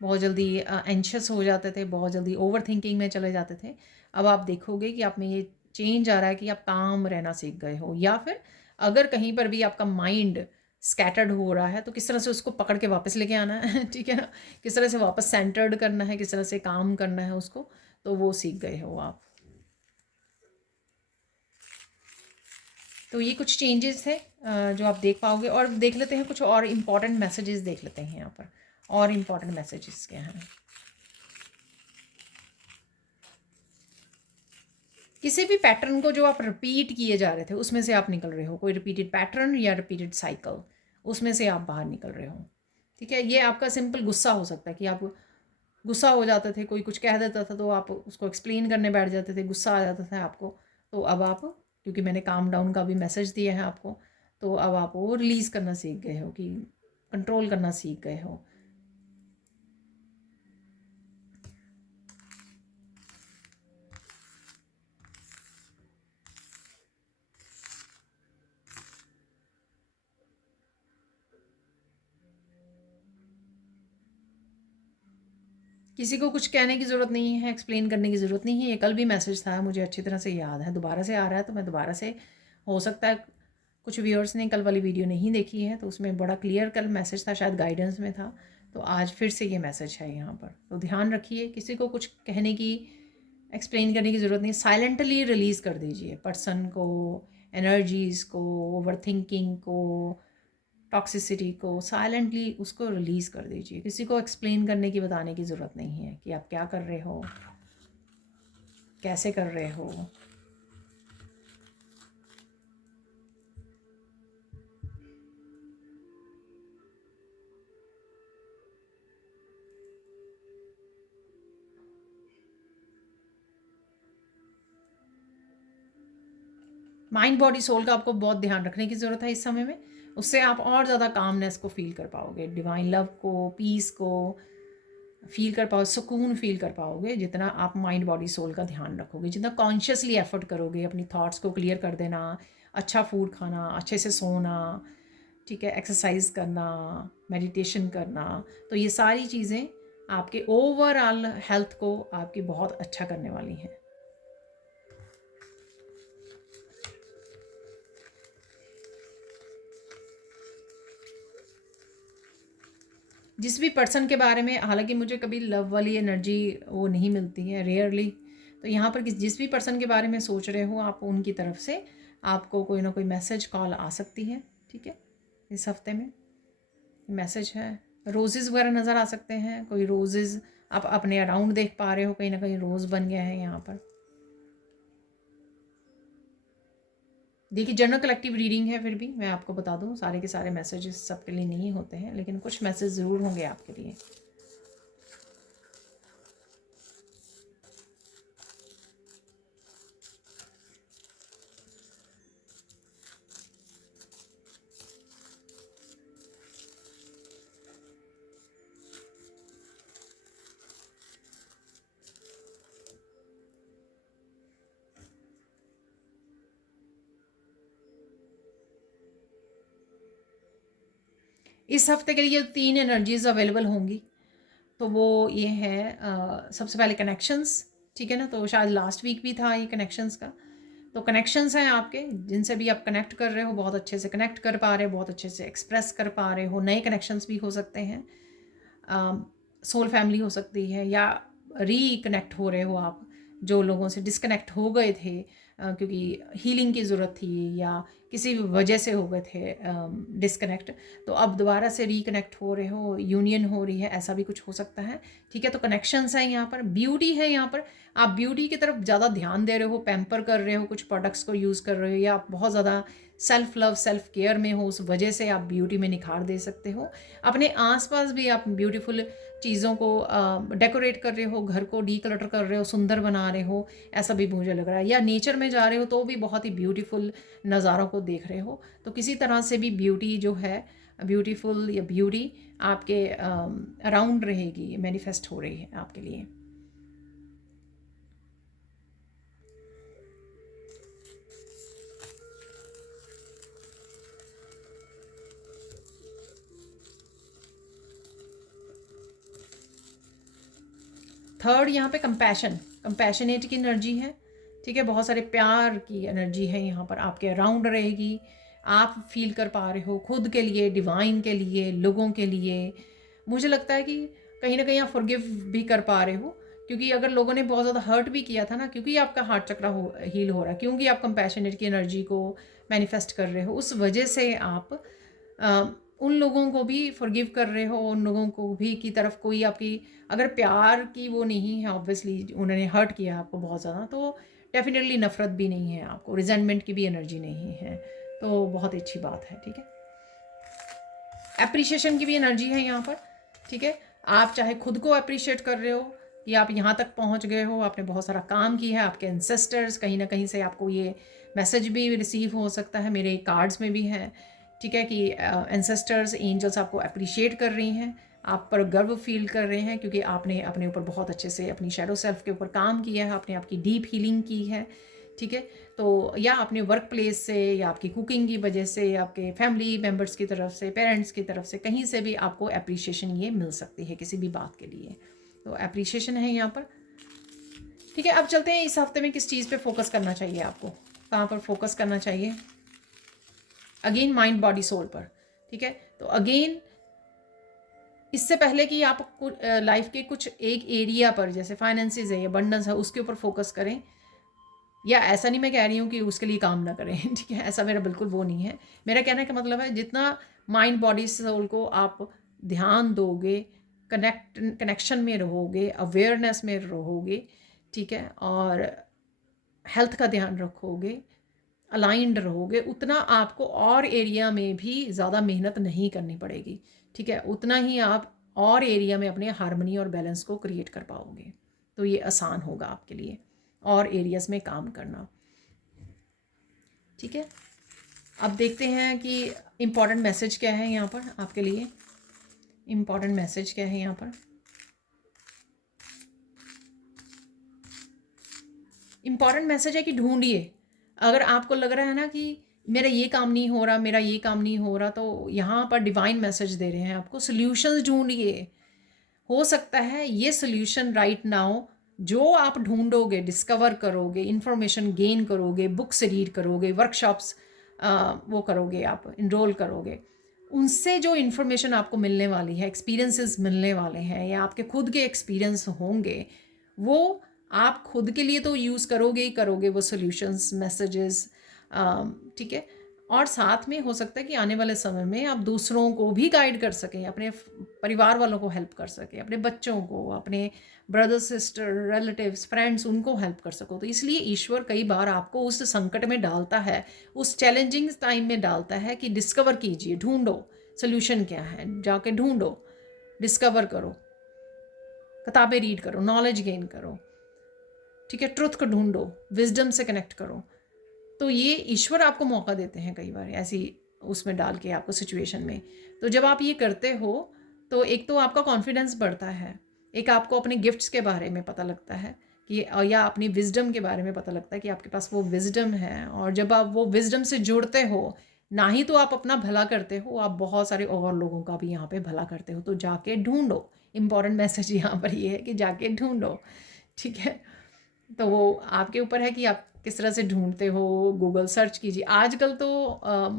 बहुत जल्दी एंशियस हो जाते थे, बहुत जल्दी ओवर थिंकिंग में चले जाते थे। अब आप देखोगे कि आप में ये चेंज आ रहा है कि आप काम रहना सीख गए हो, या फिर अगर कहीं पर भी आपका माइंड स्कैटर्ड हो रहा है तो किस तरह से उसको पकड़ के वापस लेके आना है ठीक है ना, किस तरह से वापस सेंटर्ड करना है, किस तरह से काम करना है उसको, तो वो सीख गए हो आप। तो ये कुछ चेंजेस है जो आप देख पाओगे। और देख लेते हैं कुछ और इम्पॉर्टेंट मैसेजेस, देख लेते हैं यहाँ पर और इम्पॉर्टेंट मैसेजेस क्या हैं। किसी भी पैटर्न को जो आप रिपीट किए जा रहे थे उसमें से आप निकल रहे हो, कोई रिपीटेड पैटर्न या रिपीटेड साइकिल, उसमें से आप बाहर निकल रहे हो। ठीक है, ये आपका सिंपल गुस्सा हो सकता है कि आप गुस्सा हो जाते थे, कोई कुछ कह देता था तो आप उसको एक्सप्लेन करने बैठ जाते थे, गुस्सा आ जाता था आपको। तो अब आप, क्योंकि मैंने काम डाउन का भी मैसेज दिया है आपको, तो अब आप वो रिलीज़ करना सीख गए हो, कि कंट्रोल करना सीख गए हो। किसी को कुछ कहने की ज़रूरत नहीं है, एक्सप्लेन करने की ज़रूरत नहीं है। ये कल भी मैसेज था, मुझे अच्छी तरह से याद है, दोबारा से आ रहा है तो मैं दोबारा से, हो सकता है कुछ व्यूअर्स ने कल वाली वीडियो नहीं देखी है, तो उसमें बड़ा क्लियर कल मैसेज था, शायद गाइडेंस में था, तो आज फिर से ये मैसेज है यहाँ पर। तो ध्यान रखिए, किसी को कुछ कहने की, एक्सप्लेन करने की ज़रूरत नहीं, साइलेंटली रिलीज़ कर दीजिए पर्सन को, एनर्जीज़ को, ओवर थिंकिंग को, टॉक्सिसिटी को, साइलेंटली उसको रिलीज़ कर दीजिए। किसी को एक्सप्लेन करने की, बताने की ज़रूरत नहीं है कि आप क्या कर रहे हो, कैसे कर रहे हो। माइंड बॉडी सोल का आपको बहुत ध्यान रखने की ज़रूरत है इस समय में, उससे आप और ज़्यादा कामनेस को फील कर पाओगे, डिवाइन लव को, पीस को फील कर पाओ, सुकून फील कर पाओगे जितना आप माइंड बॉडी सोल का ध्यान रखोगे, जितना कॉन्शियसली एफर्ट करोगे अपनी थॉट्स को क्लियर कर देना, अच्छा फूड खाना, अच्छे से सोना, ठीक है, एक्सरसाइज करना, मेडिटेशन करना, तो ये सारी चीज़ें आपके ओवरऑल हेल्थ को आपकी बहुत अच्छा करने वाली हैं। जिस भी पर्सन के बारे में, हालांकि मुझे कभी लव वाली एनर्जी वो नहीं मिलती है, रेयरली, तो यहाँ पर जिस भी पर्सन के बारे में सोच रहे हो आप, उनकी तरफ से आपको कोई ना कोई मैसेज कॉल आ सकती है। ठीक है, इस हफ्ते में मैसेज है, रोजेज़ वगैरह नज़र आ सकते हैं, कोई रोजेज़ आप अपने अराउंड देख पा रहे हो, कहीं ना कहीं रोज़ बन गया है यहाँ पर। देखिए, जनरल कलेक्टिव रीडिंग है, फिर भी मैं आपको बता दूं, सारे के सारे मैसेजेस सबके लिए नहीं होते हैं, लेकिन कुछ मैसेज ज़रूर होंगे आपके लिए। इस हफ्ते के लिए 3 एनर्जीज़ अवेलेबल होंगी, तो वो ये है, सबसे पहले कनेक्शंस, ठीक है ना, तो शायद लास्ट वीक भी था ये कनेक्शंस का। तो कनेक्शंस हैं आपके, जिनसे भी आप कनेक्ट कर रहे हो, बहुत अच्छे से कनेक्ट कर पा रहे हो, बहुत अच्छे से एक्सप्रेस कर पा रहे हो। नए कनेक्शंस भी हो सकते हैं, सोल फैमिली हो सकती है, या रीकनेक्ट हो रहे हो आप जो लोगों से डिस्कनेक्ट हो गए थे, क्योंकि हीलिंग की ज़रूरत थी या किसी भी वजह से हो गए थे डिस्कनेक्ट, तो अब दोबारा से रिकनेक्ट हो रहे हो, यूनियन हो रही है, ऐसा भी कुछ हो सकता है। ठीक है, तो कनेक्शंस हैं यहाँ पर, ब्यूटी है यहाँ पर, आप ब्यूटी की तरफ ज़्यादा ध्यान दे रहे हो, पैम्पर कर रहे हो, कुछ प्रोडक्ट्स को यूज़ कर रहे हो, या आप बहुत ज़्यादा सेल्फ लव, सेल्फ केयर में हो, उस वजह से आप ब्यूटी में निखार दे सकते हो। अपने आसपास भी आप ब्यूटीफुल चीज़ों को डेकोरेट कर रहे हो, घर को डीक्लटर कर रहे हो, सुंदर बना रहे हो, ऐसा भी मुझे लग रहा है। या नेचर में जा रहे हो तो भी बहुत ही ब्यूटीफुल नज़ारों को देख रहे हो, तो किसी तरह से भी ब्यूटी जो है, ब्यूटीफुल या ब्यूटी आपके अराउंड रहेगी, मैनिफेस्ट हो रही है आपके लिए। थर्ड यहाँ पे कंपैशन, कंपैशनेट की एनर्जी है। ठीक है। बहुत सारे प्यार की एनर्जी है यहाँ पर आपके अराउंड रहेगी। आप फील कर पा रहे हो खुद के लिए, डिवाइन के लिए, लोगों के लिए। मुझे लगता है कि कहीं ना कहीं आप फॉरगिव भी कर पा रहे हो, क्योंकि अगर लोगों ने बहुत ज़्यादा हर्ट भी किया था ना, क्योंकि आपका हार्ट चक्र हील हो रहा है, क्योंकि आप कंपैशनेट की एनर्जी को मैनिफेस्ट कर रहे हो, उस वजह से आप उन लोगों को भी फॉरगिव कर रहे हो, उन लोगों को भी की तरफ कोई आपकी अगर प्यार की वो नहीं है, ऑब्वियसली उन्होंने हर्ट किया आपको बहुत ज़्यादा, तो डेफिनेटली नफरत भी नहीं है आपको, रिजेंटमेंट की भी एनर्जी नहीं है, तो बहुत अच्छी बात है। ठीक है, एप्रिशिएशन की भी एनर्जी है यहाँ पर। ठीक है, आप चाहे खुद को अप्रिशिएट कर रहे हो कि आप यहाँ तक पहुँच गए हो, आपने बहुत सारा काम किया है, आपके एंसेस्टर्स कहीं ना कहीं से आपको ये मैसेज भी रिसीव हो सकता है, मेरे कार्ड्स में भी है। ठीक है, कि एंसेस्टर्स, एंजल्स आपको अप्रिशिएट कर रही हैं, आप पर गर्व फील कर रहे हैं, क्योंकि आपने अपने ऊपर बहुत अच्छे से अपनी शैडो सेल्फ के ऊपर काम किया है, आपने आपकी डीप हीलिंग की है। ठीक है, तो या अपने वर्क प्लेस से, या आपकी कुकिंग की वजह से, या आपके फैमिली मेम्बर्स की तरफ से, पेरेंट्स की तरफ से, कहीं से भी आपको अप्रिशिएशन ये मिल सकती है किसी भी बात के लिए, तो अप्रिशिएशन है यहाँ पर। ठीक है, अब चलते हैं इस हफ्ते में किस चीज़ पे फोकस करना चाहिए आपको, कहाँ पर फोकस करना चाहिए। अगेन माइंड बॉडी सोल पर। ठीक है, तो अगेन इससे पहले कि आप लाइफ के कुछ एक एरिया पर, जैसे फाइनेंसेस है या बंडल्स है, उसके ऊपर फोकस करें, या ऐसा नहीं मैं कह रही हूँ कि उसके लिए काम ना करें, ठीक है, ऐसा मेरा बिल्कुल वो नहीं है। मेरा कहने का मतलब है जितना माइंड बॉडी सोल को आप ध्यान दोगे, कनेक्शन में रहोगे, अवेयरनेस में रहोगे, ठीक है, और हेल्थ का ध्यान रखोगे, अलाइंड रहोगे, उतना आपको और एरिया में भी ज़्यादा मेहनत नहीं करनी पड़ेगी। ठीक है, उतना ही आप और एरिया में अपने हार्मनी और बैलेंस को क्रिएट कर पाओगे, तो ये आसान होगा आपके लिए और एरियाज़ में काम करना। ठीक है, अब देखते हैं कि इम्पॉर्टेंट मैसेज क्या है यहाँ पर आपके लिए। इम्पॉर्टेंट मैसेज क्या है यहाँ पर? इम्पॉर्टेंट मैसेज है कि ढूंढिए। अगर आपको लग रहा है ना कि मेरा ये काम नहीं हो रहा, मेरा ये काम नहीं हो रहा, तो यहाँ पर डिवाइन मैसेज दे रहे हैं आपको, सॉल्यूशंस ढूंढिए। हो सकता है ये सोल्यूशन राइट नाउ जो आप ढूंढोगे, डिस्कवर करोगे, इंफॉर्मेशन गेन करोगे, बुक्स रीड करोगे, वर्कशॉप्स वो करोगे, आप इनरोल करोगे, उनसे जो इन्फॉर्मेशन आपको मिलने वाली है, एक्सपीरियंसेस मिलने वाले हैं, या आपके खुद के एक्सपीरियंस होंगे, वो आप खुद के लिए तो यूज़ करोगे ही करोगे वो सॉल्यूशंस, मैसेजेस। ठीक है, और साथ में हो सकता है कि आने वाले समय में आप दूसरों को भी गाइड कर सकें, अपने परिवार वालों को हेल्प कर सकें, अपने बच्चों को, अपने ब्रदर सिस्टर, रिलेटिव्स, फ्रेंड्स, उनको हेल्प कर सको। तो इसलिए ईश्वर कई बार आपको उस संकट में डालता है, उस चैलेंजिंग टाइम में डालता है कि डिस्कवर कीजिए, ढूंढो सोल्यूशन क्या है, जाके ढूंढो, डिस्कवर करो, किताबें रीड करो, नॉलेज गेन करो। ठीक है, ट्रुथ को ढूंढो, विजडम से कनेक्ट करो। तो ये ईश्वर आपको मौका देते हैं कई बार ऐसी उसमें डाल के आपको सिचुएशन में। तो जब आप ये करते हो तो एक तो आपका कॉन्फिडेंस बढ़ता है, एक आपको अपने गिफ्ट्स के बारे में पता लगता है कि, या अपनी विजडम के बारे में पता लगता है कि आपके पास वो विजडम है। और जब आप वो विजडम से जुड़ते हो, ना ही तो आप अपना भला करते हो, आप बहुत सारे और लोगों का भी यहाँ पे भला करते हो। तो जाके ढूंढो, इम्पॉर्टेंट मैसेज यहाँ पर ये है कि जाके ढूंढो। ठीक है, तो वो आपके ऊपर है कि आप किस तरह से ढूंढते हो। गूगल सर्च कीजिए, आजकल तो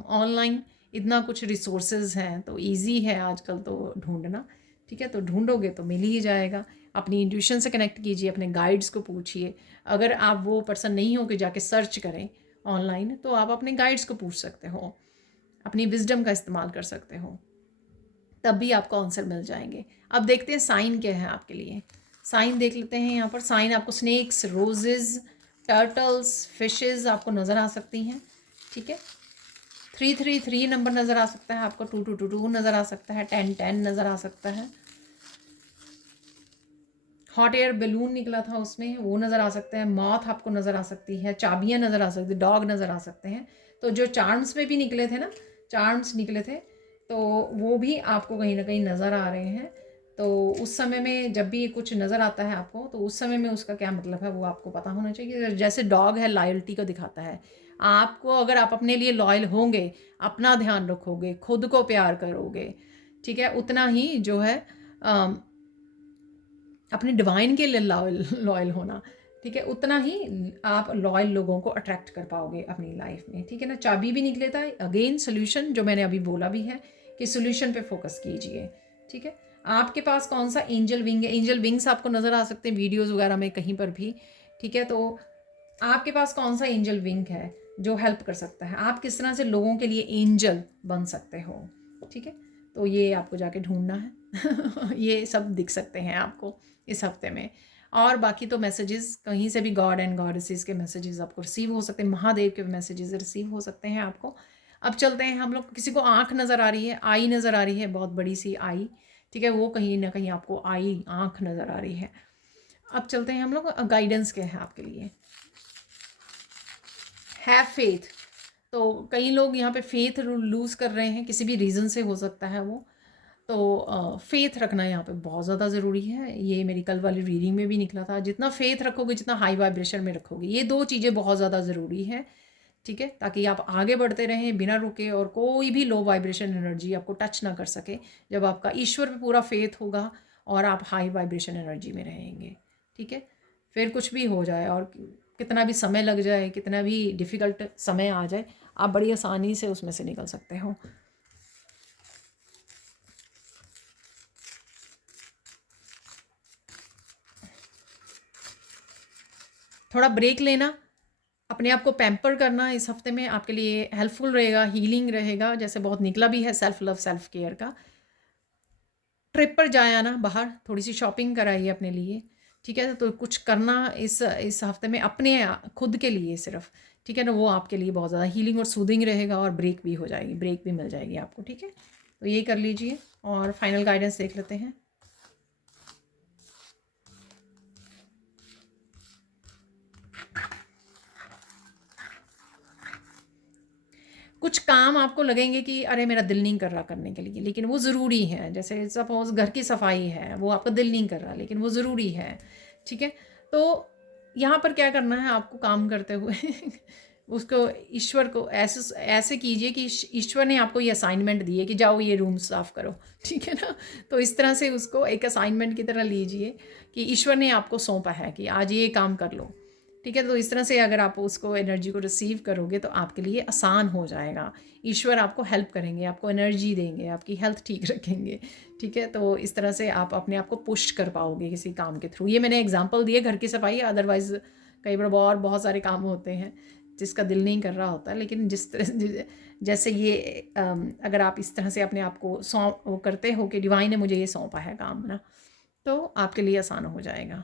ऑनलाइन इतना कुछ रिसोर्सेज हैं, तो इजी है आजकल तो ढूंढना। ठीक है, तो ढूंढोगे तो मिल ही जाएगा। अपनी इंट्यूशन से कनेक्ट कीजिए, अपने गाइड्स को पूछिए। अगर आप वो पर्सन नहीं हो कि जाके सर्च करें ऑनलाइन, तो आप अपने गाइड्स को पूछ सकते हो, अपनी विजडम का इस्तेमाल कर सकते हो, तब भी आपको आंसर मिल जाएंगे। अब देखते हैं साइन क्या है आपके लिए। साइन देख लेते हैं यहाँ पर। साइन आपको स्नेक्स, रोजेज, टर्टल्स, फिशेस आपको नज़र आ सकती हैं। ठीक है, 333 नंबर नज़र आ सकता है आपको, 2222 नज़र आ सकता है, 1010 नज़र आ सकता है। हॉट एयर बैलून निकला था उसमें, वो नज़र आ सकता है। मॉथ आपको नज़र आ सकती है, चाबियाँ नज़र आ सकती है, डॉग नज़र आ सकते हैं। तो जो चार्म्स में भी निकले थे ना, चार्म्स निकले थे, तो वो भी आपको कहीं ना कहीं नज़र आ रहे हैं। तो उस समय में जब भी कुछ नज़र आता है आपको, तो उस समय में उसका क्या मतलब है वो आपको पता होना चाहिए। जैसे डॉग है, लॉयल्टी को दिखाता है आपको। अगर आप अपने लिए लॉयल होंगे, अपना ध्यान रखोगे, खुद को प्यार करोगे, ठीक है, उतना ही जो है अपने डिवाइन के लिए लॉयल होना, ठीक है, उतना ही आप लॉयल लोगों को अट्रैक्ट कर पाओगे अपनी लाइफ में। ठीक है ना, चाबी भी निकले था अगेन सोल्यूशन, जो मैंने अभी बोला भी है कि सोल्यूशन पे फोकस कीजिए। ठीक है, आपके पास कौन सा एंजल विंग है? एंजल विंग्स आपको नज़र आ सकते हैं वीडियोज़ वगैरह में कहीं पर भी। ठीक है, तो आपके पास कौन सा एंजल विंग है जो हेल्प कर सकता है? आप किस तरह से लोगों के लिए एंजल बन सकते हो? ठीक है, तो ये आपको जाके ढूंढना है ये सब दिख सकते हैं आपको इस हफ्ते में। और बाकी तो मैसेजेस कहीं से भी गॉड एंड गॉडेसेस के मैसेजेस आपको रिसीव हो सकते हैं, महादेव के मैसेजेस रिसीव हो सकते हैं आपको। अब चलते हैं हम लोग, किसी को आँख नज़र आ रही है, आई नज़र आ रही है, बहुत बड़ी सी आई। ठीक है, वो कहीं ना कहीं आपको आई आँख नज़र आ रही है। अब चलते हैं हम लोग, गाइडेंस क्या है आपके लिए। हैव फेथ, तो कई लोग यहाँ पे फेथ लूज़ कर रहे हैं, किसी भी रीज़न से हो सकता है वो। तो फेथ रखना यहाँ पे बहुत ज़्यादा ज़रूरी है। ये मेरी कल वाली रीडिंग में भी निकला था, जितना फेथ रखोगे, जितना हाई वाइब्रेशन में रखोगे, ये दो चीज़ें बहुत ज़्यादा ज़रूरी है। ठीक है, ताकि आप आगे बढ़ते रहें बिना रुके और कोई भी लो वाइब्रेशन एनर्जी आपको टच ना कर सके। जब आपका ईश्वर पे पूरा फेथ होगा और आप हाई वाइब्रेशन एनर्जी में रहेंगे। ठीक है, फिर कुछ भी हो जाए और कितना भी समय लग जाए, कितना भी डिफ़िकल्ट समय आ जाए, आप बड़ी आसानी से उसमें से निकल सकते हो। थोड़ा ब्रेक लेना, अपने आप को पैम्पर करना इस हफ्ते में आपके लिए हेल्पफुल रहेगा, हीलिंग रहेगा। जैसे बहुत निकला भी है सेल्फ लव सेल्फ केयर का। ट्रिप पर जाए आना बाहर, थोड़ी सी शॉपिंग कराइए अपने लिए। ठीक है, तो कुछ करना इस हफ्ते में अपने खुद के लिए सिर्फ। ठीक है ना, वो आपके लिए बहुत ज़्यादा हीलिंग और सूदिंग रहेगा, और ब्रेक भी हो जाएगी, ब्रेक भी मिल जाएगी आपको। ठीक है, तो ये कर लीजिए और फाइनल गाइडेंस देख लेते हैं। कुछ काम आपको लगेंगे कि अरे मेरा दिल नहीं कर रहा करने के लिए, लेकिन वो ज़रूरी है। जैसे सपोज़ घर की सफाई है, वो आपका दिल नहीं कर रहा, लेकिन वो ज़रूरी है। ठीक है, तो यहाँ पर क्या करना है आपको काम करते हुए उसको ईश्वर को ऐसे ऐसे कीजिए कि ईश्वर ने आपको ये असाइनमेंट दी है कि जाओ ये रूम साफ़ करो। ठीक है ना, तो इस तरह से उसको एक असाइनमेंट की तरह लीजिए कि ईश्वर ने आपको सौंपा है कि आज ये काम कर लो। ठीक है, तो इस तरह से अगर आप उसको एनर्जी को रिसीव करोगे तो आपके लिए आसान हो जाएगा। ईश्वर आपको हेल्प करेंगे, आपको एनर्जी देंगे, आपकी हेल्थ ठीक रखेंगे। ठीक है, तो इस तरह से आप अपने आप को पुश कर पाओगे किसी काम के थ्रू। ये मैंने एग्जांपल दिए घर की सफाई, अदरवाइज़ कई बार और बहुत सारे काम होते हैं जिसका दिल नहीं कर रहा होता, लेकिन जिस तरह जैसे ये अगर आप इस तरह से अपने आप को सौंप वो करते हो कि डिवाइन ने मुझे ये सौंपा है काम ना, तो आपके लिए आसान हो जाएगा।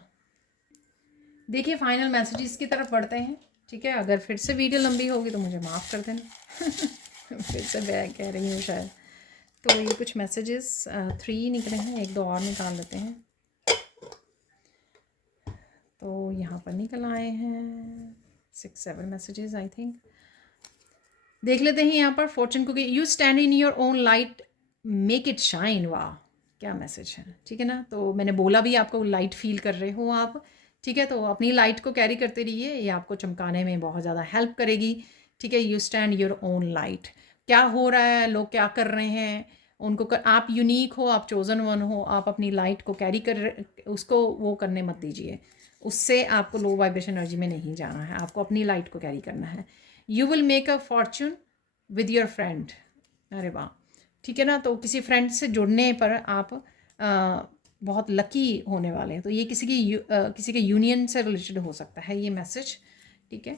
देखिए फाइनल मैसेजेस की तरफ बढ़ते हैं। ठीक है, अगर फिर से वीडियो लंबी होगी तो मुझे माफ़ कर देना फिर से मैं कह रही हूँ शायद। तो ये कुछ मैसेजेस 3 निकले हैं, एक दो और निकाल लेते हैं। तो यहाँ पर निकल आए हैं 6-7 मैसेजेस आई थिंक। देख लेते हैं यहाँ पर fortune cookie, you stand in your own light, make it shine. वाह, क्या मैसेज है। ठीक है ना, तो मैंने बोला भी आपको लाइट फील कर रहे हो आप। ठीक है, तो अपनी लाइट को कैरी करते रहिए, ये आपको चमकाने में बहुत ज़्यादा हेल्प करेगी। ठीक है, you stand your own light. क्या हो रहा है, लोग क्या कर रहे हैं, उनको आप यूनिक हो, आप चोज़न वन हो, आप अपनी लाइट को कैरी कर, उसको वो करने मत दीजिए। उससे आपको लो वाइब्रेशन एनर्जी में नहीं जाना है, आपको अपनी लाइट को कैरी करना है। You will make a Fortune with your friend. अरे वाह, ठीक है ना, तो किसी फ्रेंड से जुड़ने पर आप बहुत लकी होने वाले हैं। तो ये किसी के यूनियन से रिलेटेड हो सकता है ये मैसेज। ठीक है,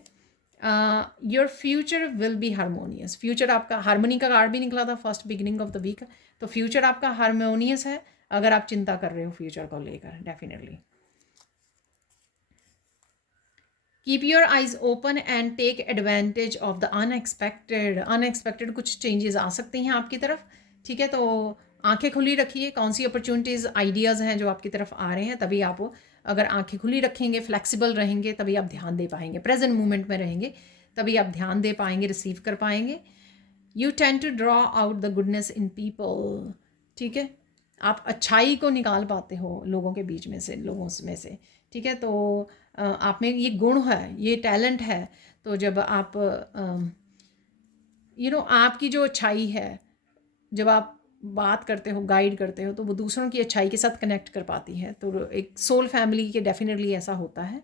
your future will be harmonious. Future आपका, हारमोनी का कार्ड भी निकला था first beginning of the week, तो फ्यूचर आपका हारमोनियस है अगर आप चिंता कर रहे हो फ्यूचर को लेकर, definitely. Keep your eyes open and take advantage of the unexpected. Unexpected कुछ चेंजेस आ सकती हैं आपकी तरफ। ठीक है, तो आंखें खुली रखिए, कौन सी अपॉर्चुनिटीज़ आइडियाज़ हैं जो आपकी तरफ आ रहे हैं। तभी आप अगर आंखें खुली रखेंगे, फ्लेक्सिबल रहेंगे, तभी आप ध्यान दे पाएंगे, प्रेजेंट मोमेंट में रहेंगे, तभी आप ध्यान दे पाएंगे, रिसीव कर पाएंगे। You tend to draw out the goodness in people. ठीक है, आप अच्छाई को निकाल पाते हो लोगों के बीच में से, लोगों में से। ठीक है, तो आप में ये गुण है, ये टैलेंट है। तो जब आप आपकी जो अच्छाई है, जब आप बात करते हो, गाइड करते हो, तो वो दूसरों की अच्छाई के साथ कनेक्ट कर पाती है। तो एक सोल फैमिली के डेफिनेटली ऐसा होता है।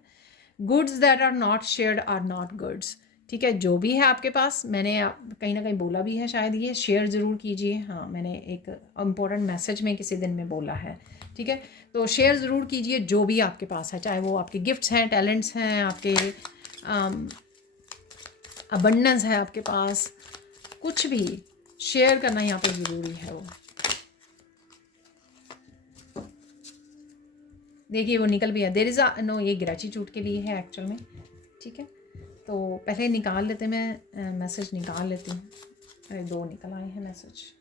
Goods that are not shared are not goods. ठीक है, जो भी है आपके पास, मैंने कहीं ना कहीं बोला भी है शायद, ये शेयर ज़रूर कीजिए। हाँ, मैंने एक इम्पोर्टेंट मैसेज में किसी दिन में बोला है। ठीक है, तो शेयर ज़रूर कीजिए जो भी आपके पास है, चाहे वो आपके गिफ्ट्स हैं, टैलेंट्स हैं, आपके अबंडेंस है आपके पास, कुछ भी शेयर करना यहाँ पर ज़रूरी है। वो देखिए वो निकल भी है, देयर इज़ नो, ये ग्रेटिट्यूड के लिए है एक्चुअल में। ठीक है, तो पहले निकाल लेते, मैं मैसेज निकाल लेती हूँ। अरे 2 निकल आए हैं मैसेज।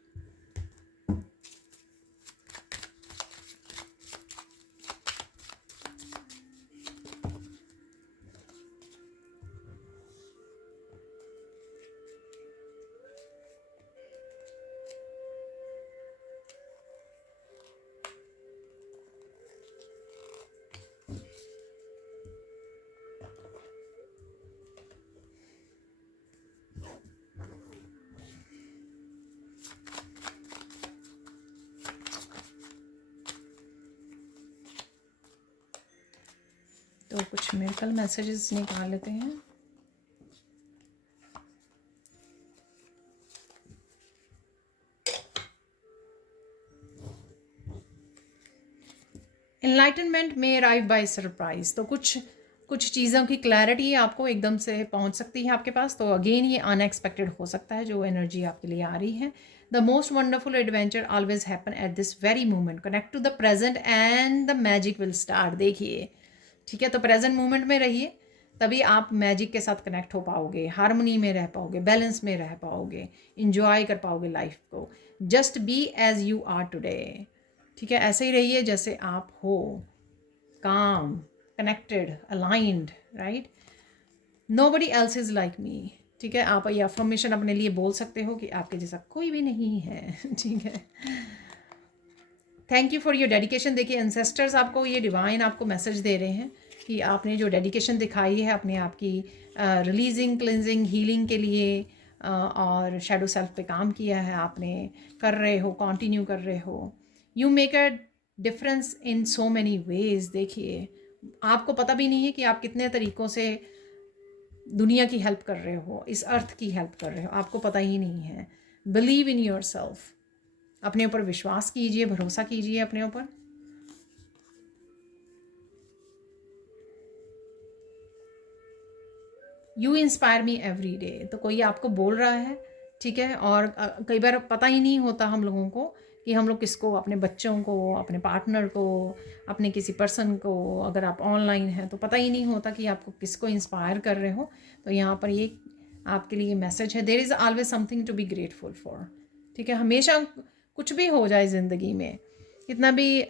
तो कुछ मिरेकल मैसेजेस निकाल लेते हैं। एनलाइटनमेंट में अराइव बाय सरप्राइज, तो कुछ चीज़ों की क्लैरिटी आपको एकदम से पहुंच सकती है आपके पास। तो अगेन ये अनएक्सपेक्टेड हो सकता है जो एनर्जी आपके लिए आ रही है। The most wonderful adventure always happen at this very moment, connect to the present and the magic will start. देखिए, ठीक है, तो प्रेजेंट मोमेंट में रहिए, तभी आप मैजिक के साथ कनेक्ट हो पाओगे, हारमोनी में रह पाओगे, बैलेंस में रह पाओगे, इंजॉय कर पाओगे लाइफ को। Just be as you are today. ठीक है, ऐसे ही रहिए जैसे आप हो, calm, connected, aligned, right. Nobody else is like me. ठीक है, आप ये अफर्मेशन अपने लिए बोल सकते हो कि आपके जैसा कोई भी नहीं है। ठीक है, thank you for your dedication. देखिए एंसेस्टर्स आपको ये डिवाइन आपको मैसेज दे रहे हैं कि आपने जो डेडिकेशन दिखाई है अपने आप की रिलीजिंग, क्लिनजिंग, हीलिंग के लिए, और शेडो सेल्फ पे काम किया है आपने, कर रहे हो, कंटिन्यू कर रहे हो। You make a difference in so many ways. देखिए आपको पता भी नहीं है कि आप कितने तरीक़ों से दुनिया की हेल्प कर रहे हो, इस अर्थ की हेल्प कर रहे हो, आपको पता ही नहीं है। बिलीव इन योर सेल्फ, अपने ऊपर विश्वास कीजिए, भरोसा कीजिए अपने ऊपर। You inspire me every day, तो कोई आपको बोल रहा है। ठीक है, और कई बार पता ही नहीं होता हम लोगों को कि हम लोग किसको, अपने बच्चों को, अपने पार्टनर को, अपने किसी पर्सन को, अगर आप ऑनलाइन हैं तो पता ही नहीं होता कि आपको किसको इंस्पायर कर रहे हो। तो यहाँ पर ये आपके लिए मैसेज है, there is always something to be grateful for. ठीक है, हमेशा कुछ भी हो जाए ज़िंदगी में, कितना भी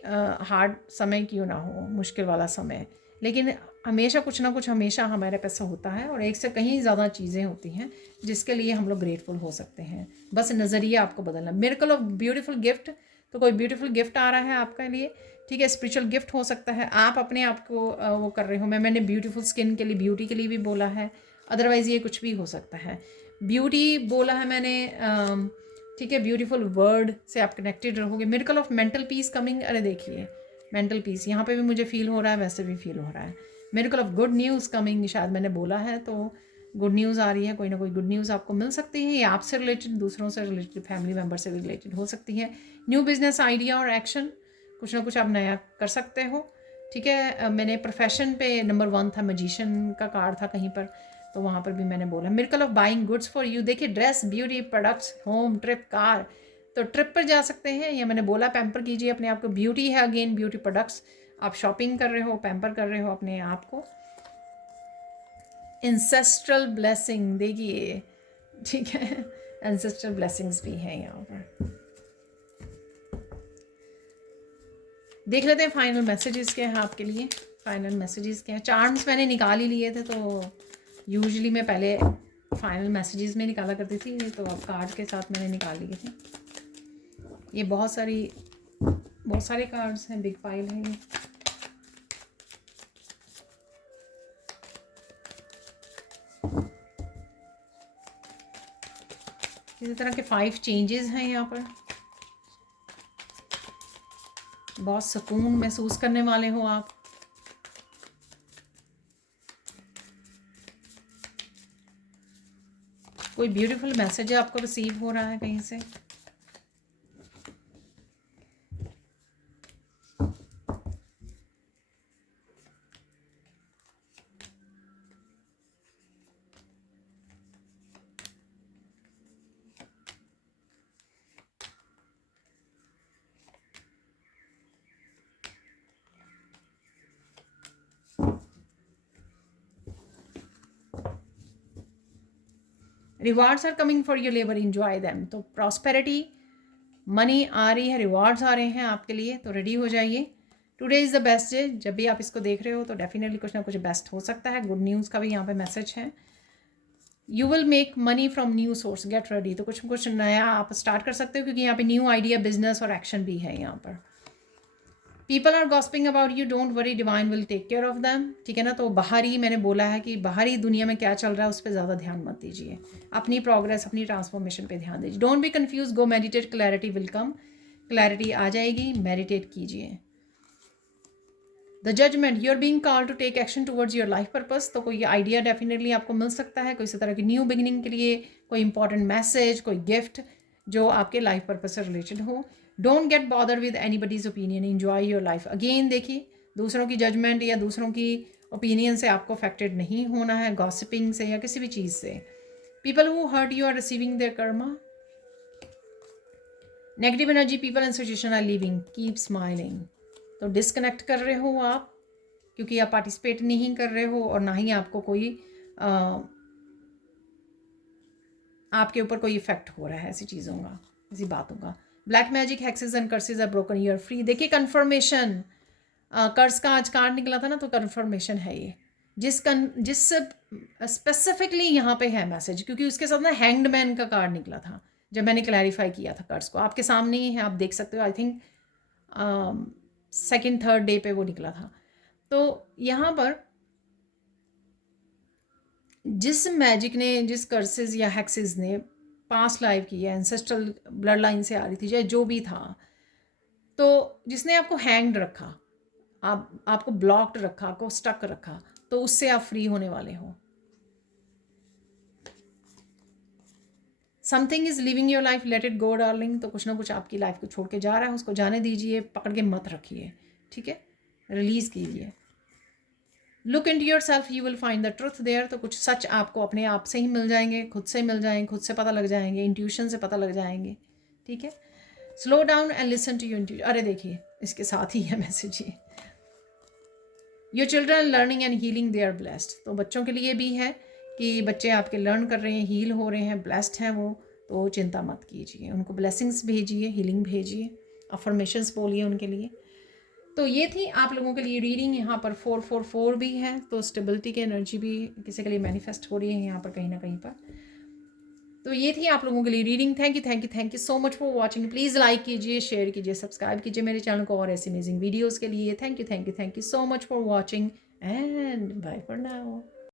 हार्ड समय क्यों ना हो, मुश्किल वाला समय, लेकिन हमेशा कुछ ना कुछ हमेशा हमारे पास होता है, और एक से कहीं ज़्यादा चीज़ें होती हैं जिसके लिए हम लोग ग्रेटफुल हो सकते हैं। बस नज़रिया आपको बदलना। मिरेकल ऑफ ब्यूटीफुल गिफ्ट, तो कोई ब्यूटीफुल गिफ्ट आ रहा है आपके लिए। ठीक है, स्पिरिचुअल गिफ्ट हो सकता है, आप अपने आप को वो कर रहे हो। मैंने ब्यूटीफुल स्किन के लिए, ब्यूटी के लिए भी बोला है, अदरवाइज़ ये कुछ भी हो सकता है। ब्यूटी बोला है मैंने, ठीक है, ब्यूटीफुल वर्ड से आप कनेक्टेड रहोगे। Miracle of mental peace coming, अरे देखिए मेंटल पीस यहाँ पे भी मुझे फील हो रहा है, वैसे भी फील हो रहा है। Miracle of good news coming, शायद मैंने बोला है, तो गुड न्यूज़ आ रही है, कोई ना कोई गुड न्यूज़ आपको मिल सकती है। ये आपसे रिलेटेड, दूसरों से रिलेटेड, फैमिली मेम्बर से रिलेटेड हो सकती है। न्यू बिजनेस आइडिया और एक्शन, कुछ ना कुछ आप नया कर सकते हो। ठीक है, मैंने प्रोफेशन पे नंबर 1 था, मैजिशियन का कार्ड था कहीं पर, तो वहाँ पर भी मैंने बोला। Miracle of buying goods for you, देखिए dress, beauty products, home, trip, car, तो ट्रिप पर जा सकते हैं, या मैंने बोला पैम्पर कीजिए अपने आप को। ब्यूटी है, अगेन ब्यूटी प्रोडक्ट्स, आप शॉपिंग कर रहे हो, पैम्पर कर रहे हो अपने आप को। एंसेस्ट्रल ब्लेसिंग, देखिए, ठीक है, एंसेस्ट्रल ब्लेसिंग्स भी हैं यहाँ पर। देख लेते हैं फाइनल मैसेजेस क्या है आपके लिए। फाइनल मैसेजेस क्या है। चार्म्स मैंने निकाल ही लिए थे, तो यूजुअली मैं पहले फाइनल मैसेजेस में निकाला करती थी, तो अब कार्ड के साथ मैंने निकाल लिए थे। ये बहुत सारे कार्ड्स हैं, बिग फाइल है ये। इसी तरह के 5 चेंजेस हैं यहाँ पर। बहुत सुकून महसूस करने वाले हो आप। कोई ब्यूटीफुल मैसेज आपको रिसीव हो रहा है कहीं से। Rewards are coming for your labour, enjoy them. तो प्रॉस्पेरिटी, मनी आ रही है, रिवार्ड्स आ रहे हैं आपके लिए, तो रेडी हो जाइए। Today is the best day. जब भी आप इसको देख रहे हो तो डेफिनेटली कुछ ना कुछ बेस्ट हो सकता है। गुड न्यूज़ का भी यहाँ पे मैसेज है। You will make money from new source, get ready. तो कुछ नया आप स्टार्ट कर सकते हो, क्योंकि यहाँ पे न्यू आइडिया, बिजनेस और एक्शन भी है यहाँ पर। People are gossiping about you, don't worry, divine will take care of them. ठीक है ना। तो बाहरी मैंने बोला है कि बाहरी दुनिया में क्या चल रहा है उस पर ज़्यादा ध्यान मत दीजिए, अपनी प्रोग्रेस, अपनी ट्रांसफॉर्मेशन पे ध्यान दीजिए। Don't be confuse, go meditate, clarity will come. Clarity आ जाएगी, मेडिटेट कीजिए। The judgement, you are being called to take action towards your life purpose. तो कोई आइडिया डेफिनेटली आपको मिल सकता है, कोई इसी तरह की न्यू बिगिनिंग के लिए, कोई इंपॉर्टेंट मैसेज, कोई गिफ्ट जो आपके लाइफ पर्पस से रिलेटेड हो। Don't get bother with anybody's opinion, enjoy your life. Again देखिए, दूसरों की जजमेंट या दूसरों की ओपिनियन से आपको अफेक्टेड नहीं होना है, गॉसिपिंग से या किसी भी चीज़ से। People who hurt you are receiving their karma. Negative energy, people and situation are leaving, keep smiling. तो डिस्कनेक्ट कर रहे हो आप, क्योंकि आप पार्टिसिपेट नहीं कर रहे हो और ना ही आपको कोई आपके ऊपर कोई इफेक्ट हो रहा है ऐसी चीज़ों का, ऐसी बातों का। Black magic, hexes and curses are broken, you are free. देखिए कन्फर्मेशन, कर्स का आज कार्ड निकला था ना, तो कन्फर्मेशन है ये। जिस स्पेसिफिकली यहाँ पे है मैसेज, क्योंकि उसके साथ ना हैंग्ड मैन का कार्ड निकला था जब मैंने क्लैरिफाई किया था कर्स को। आपके सामने ही है, आप देख सकते हो। I think second third day पे वो निकला था। तो यहाँ पर जिस मैजिक ने, जिस कर्सेस या हैक्सेस ने पास्ट लाइफ की या एंसेस्ट्रल ब्लड लाइन से आ रही थी, चाहे जो भी था, तो जिसने आपको हैंग्ड रखा, आपको ब्लॉक्ड रखा, आपको स्टक रखा, तो उससे आप फ्री होने वाले हो। Something is living your life, let it go darling. तो कुछ ना कुछ आपकी लाइफ को छोड़ के जा रहा है, उसको जाने दीजिए, पकड़ के मत रखिए। ठीक है, रिलीज कीजिए। Look into your self, you will find the truth there. तो कुछ सच आपको अपने आप से ही मिल जाएंगे, खुद से मिल जाएंगे, खुद से पता लग जाएंगे, इंट्यूशन से पता लग जाएंगे। ठीक है, slow down and listen to your intuition. अरे देखिए, इसके साथ ही है मैसेज ये, your children learning and healing, they are blessed. तो बच्चों के लिए भी है कि बच्चे आपके लर्न कर रहे हैं, हील हो रहे हैं, ब्लेस्ड हैं वो। तो चिंता मत कीजिए, उनको ब्लेसिंग्स भेजिए, हीलिंग भेजिए, अफर्मेशंस बोलिए उनके लिए। तो ये थी आप लोगों के लिए रीडिंग। यहाँ पर 444 भी है, तो स्टेबिलिटी की एनर्जी भी किसी के लिए मैनिफेस्ट हो रही है यहाँ पर कहीं ना कहीं पर। तो ये थी आप लोगों के लिए reading. Thank you, thank you, thank you so much for watching. Please like कीजिए, शेयर कीजिए, सब्सक्राइब कीजिए मेरे चैनल को और ऐसी अमेजिंग वीडियोज़ के लिए। Thank you, thank you, thank you so much for watching and bye for now.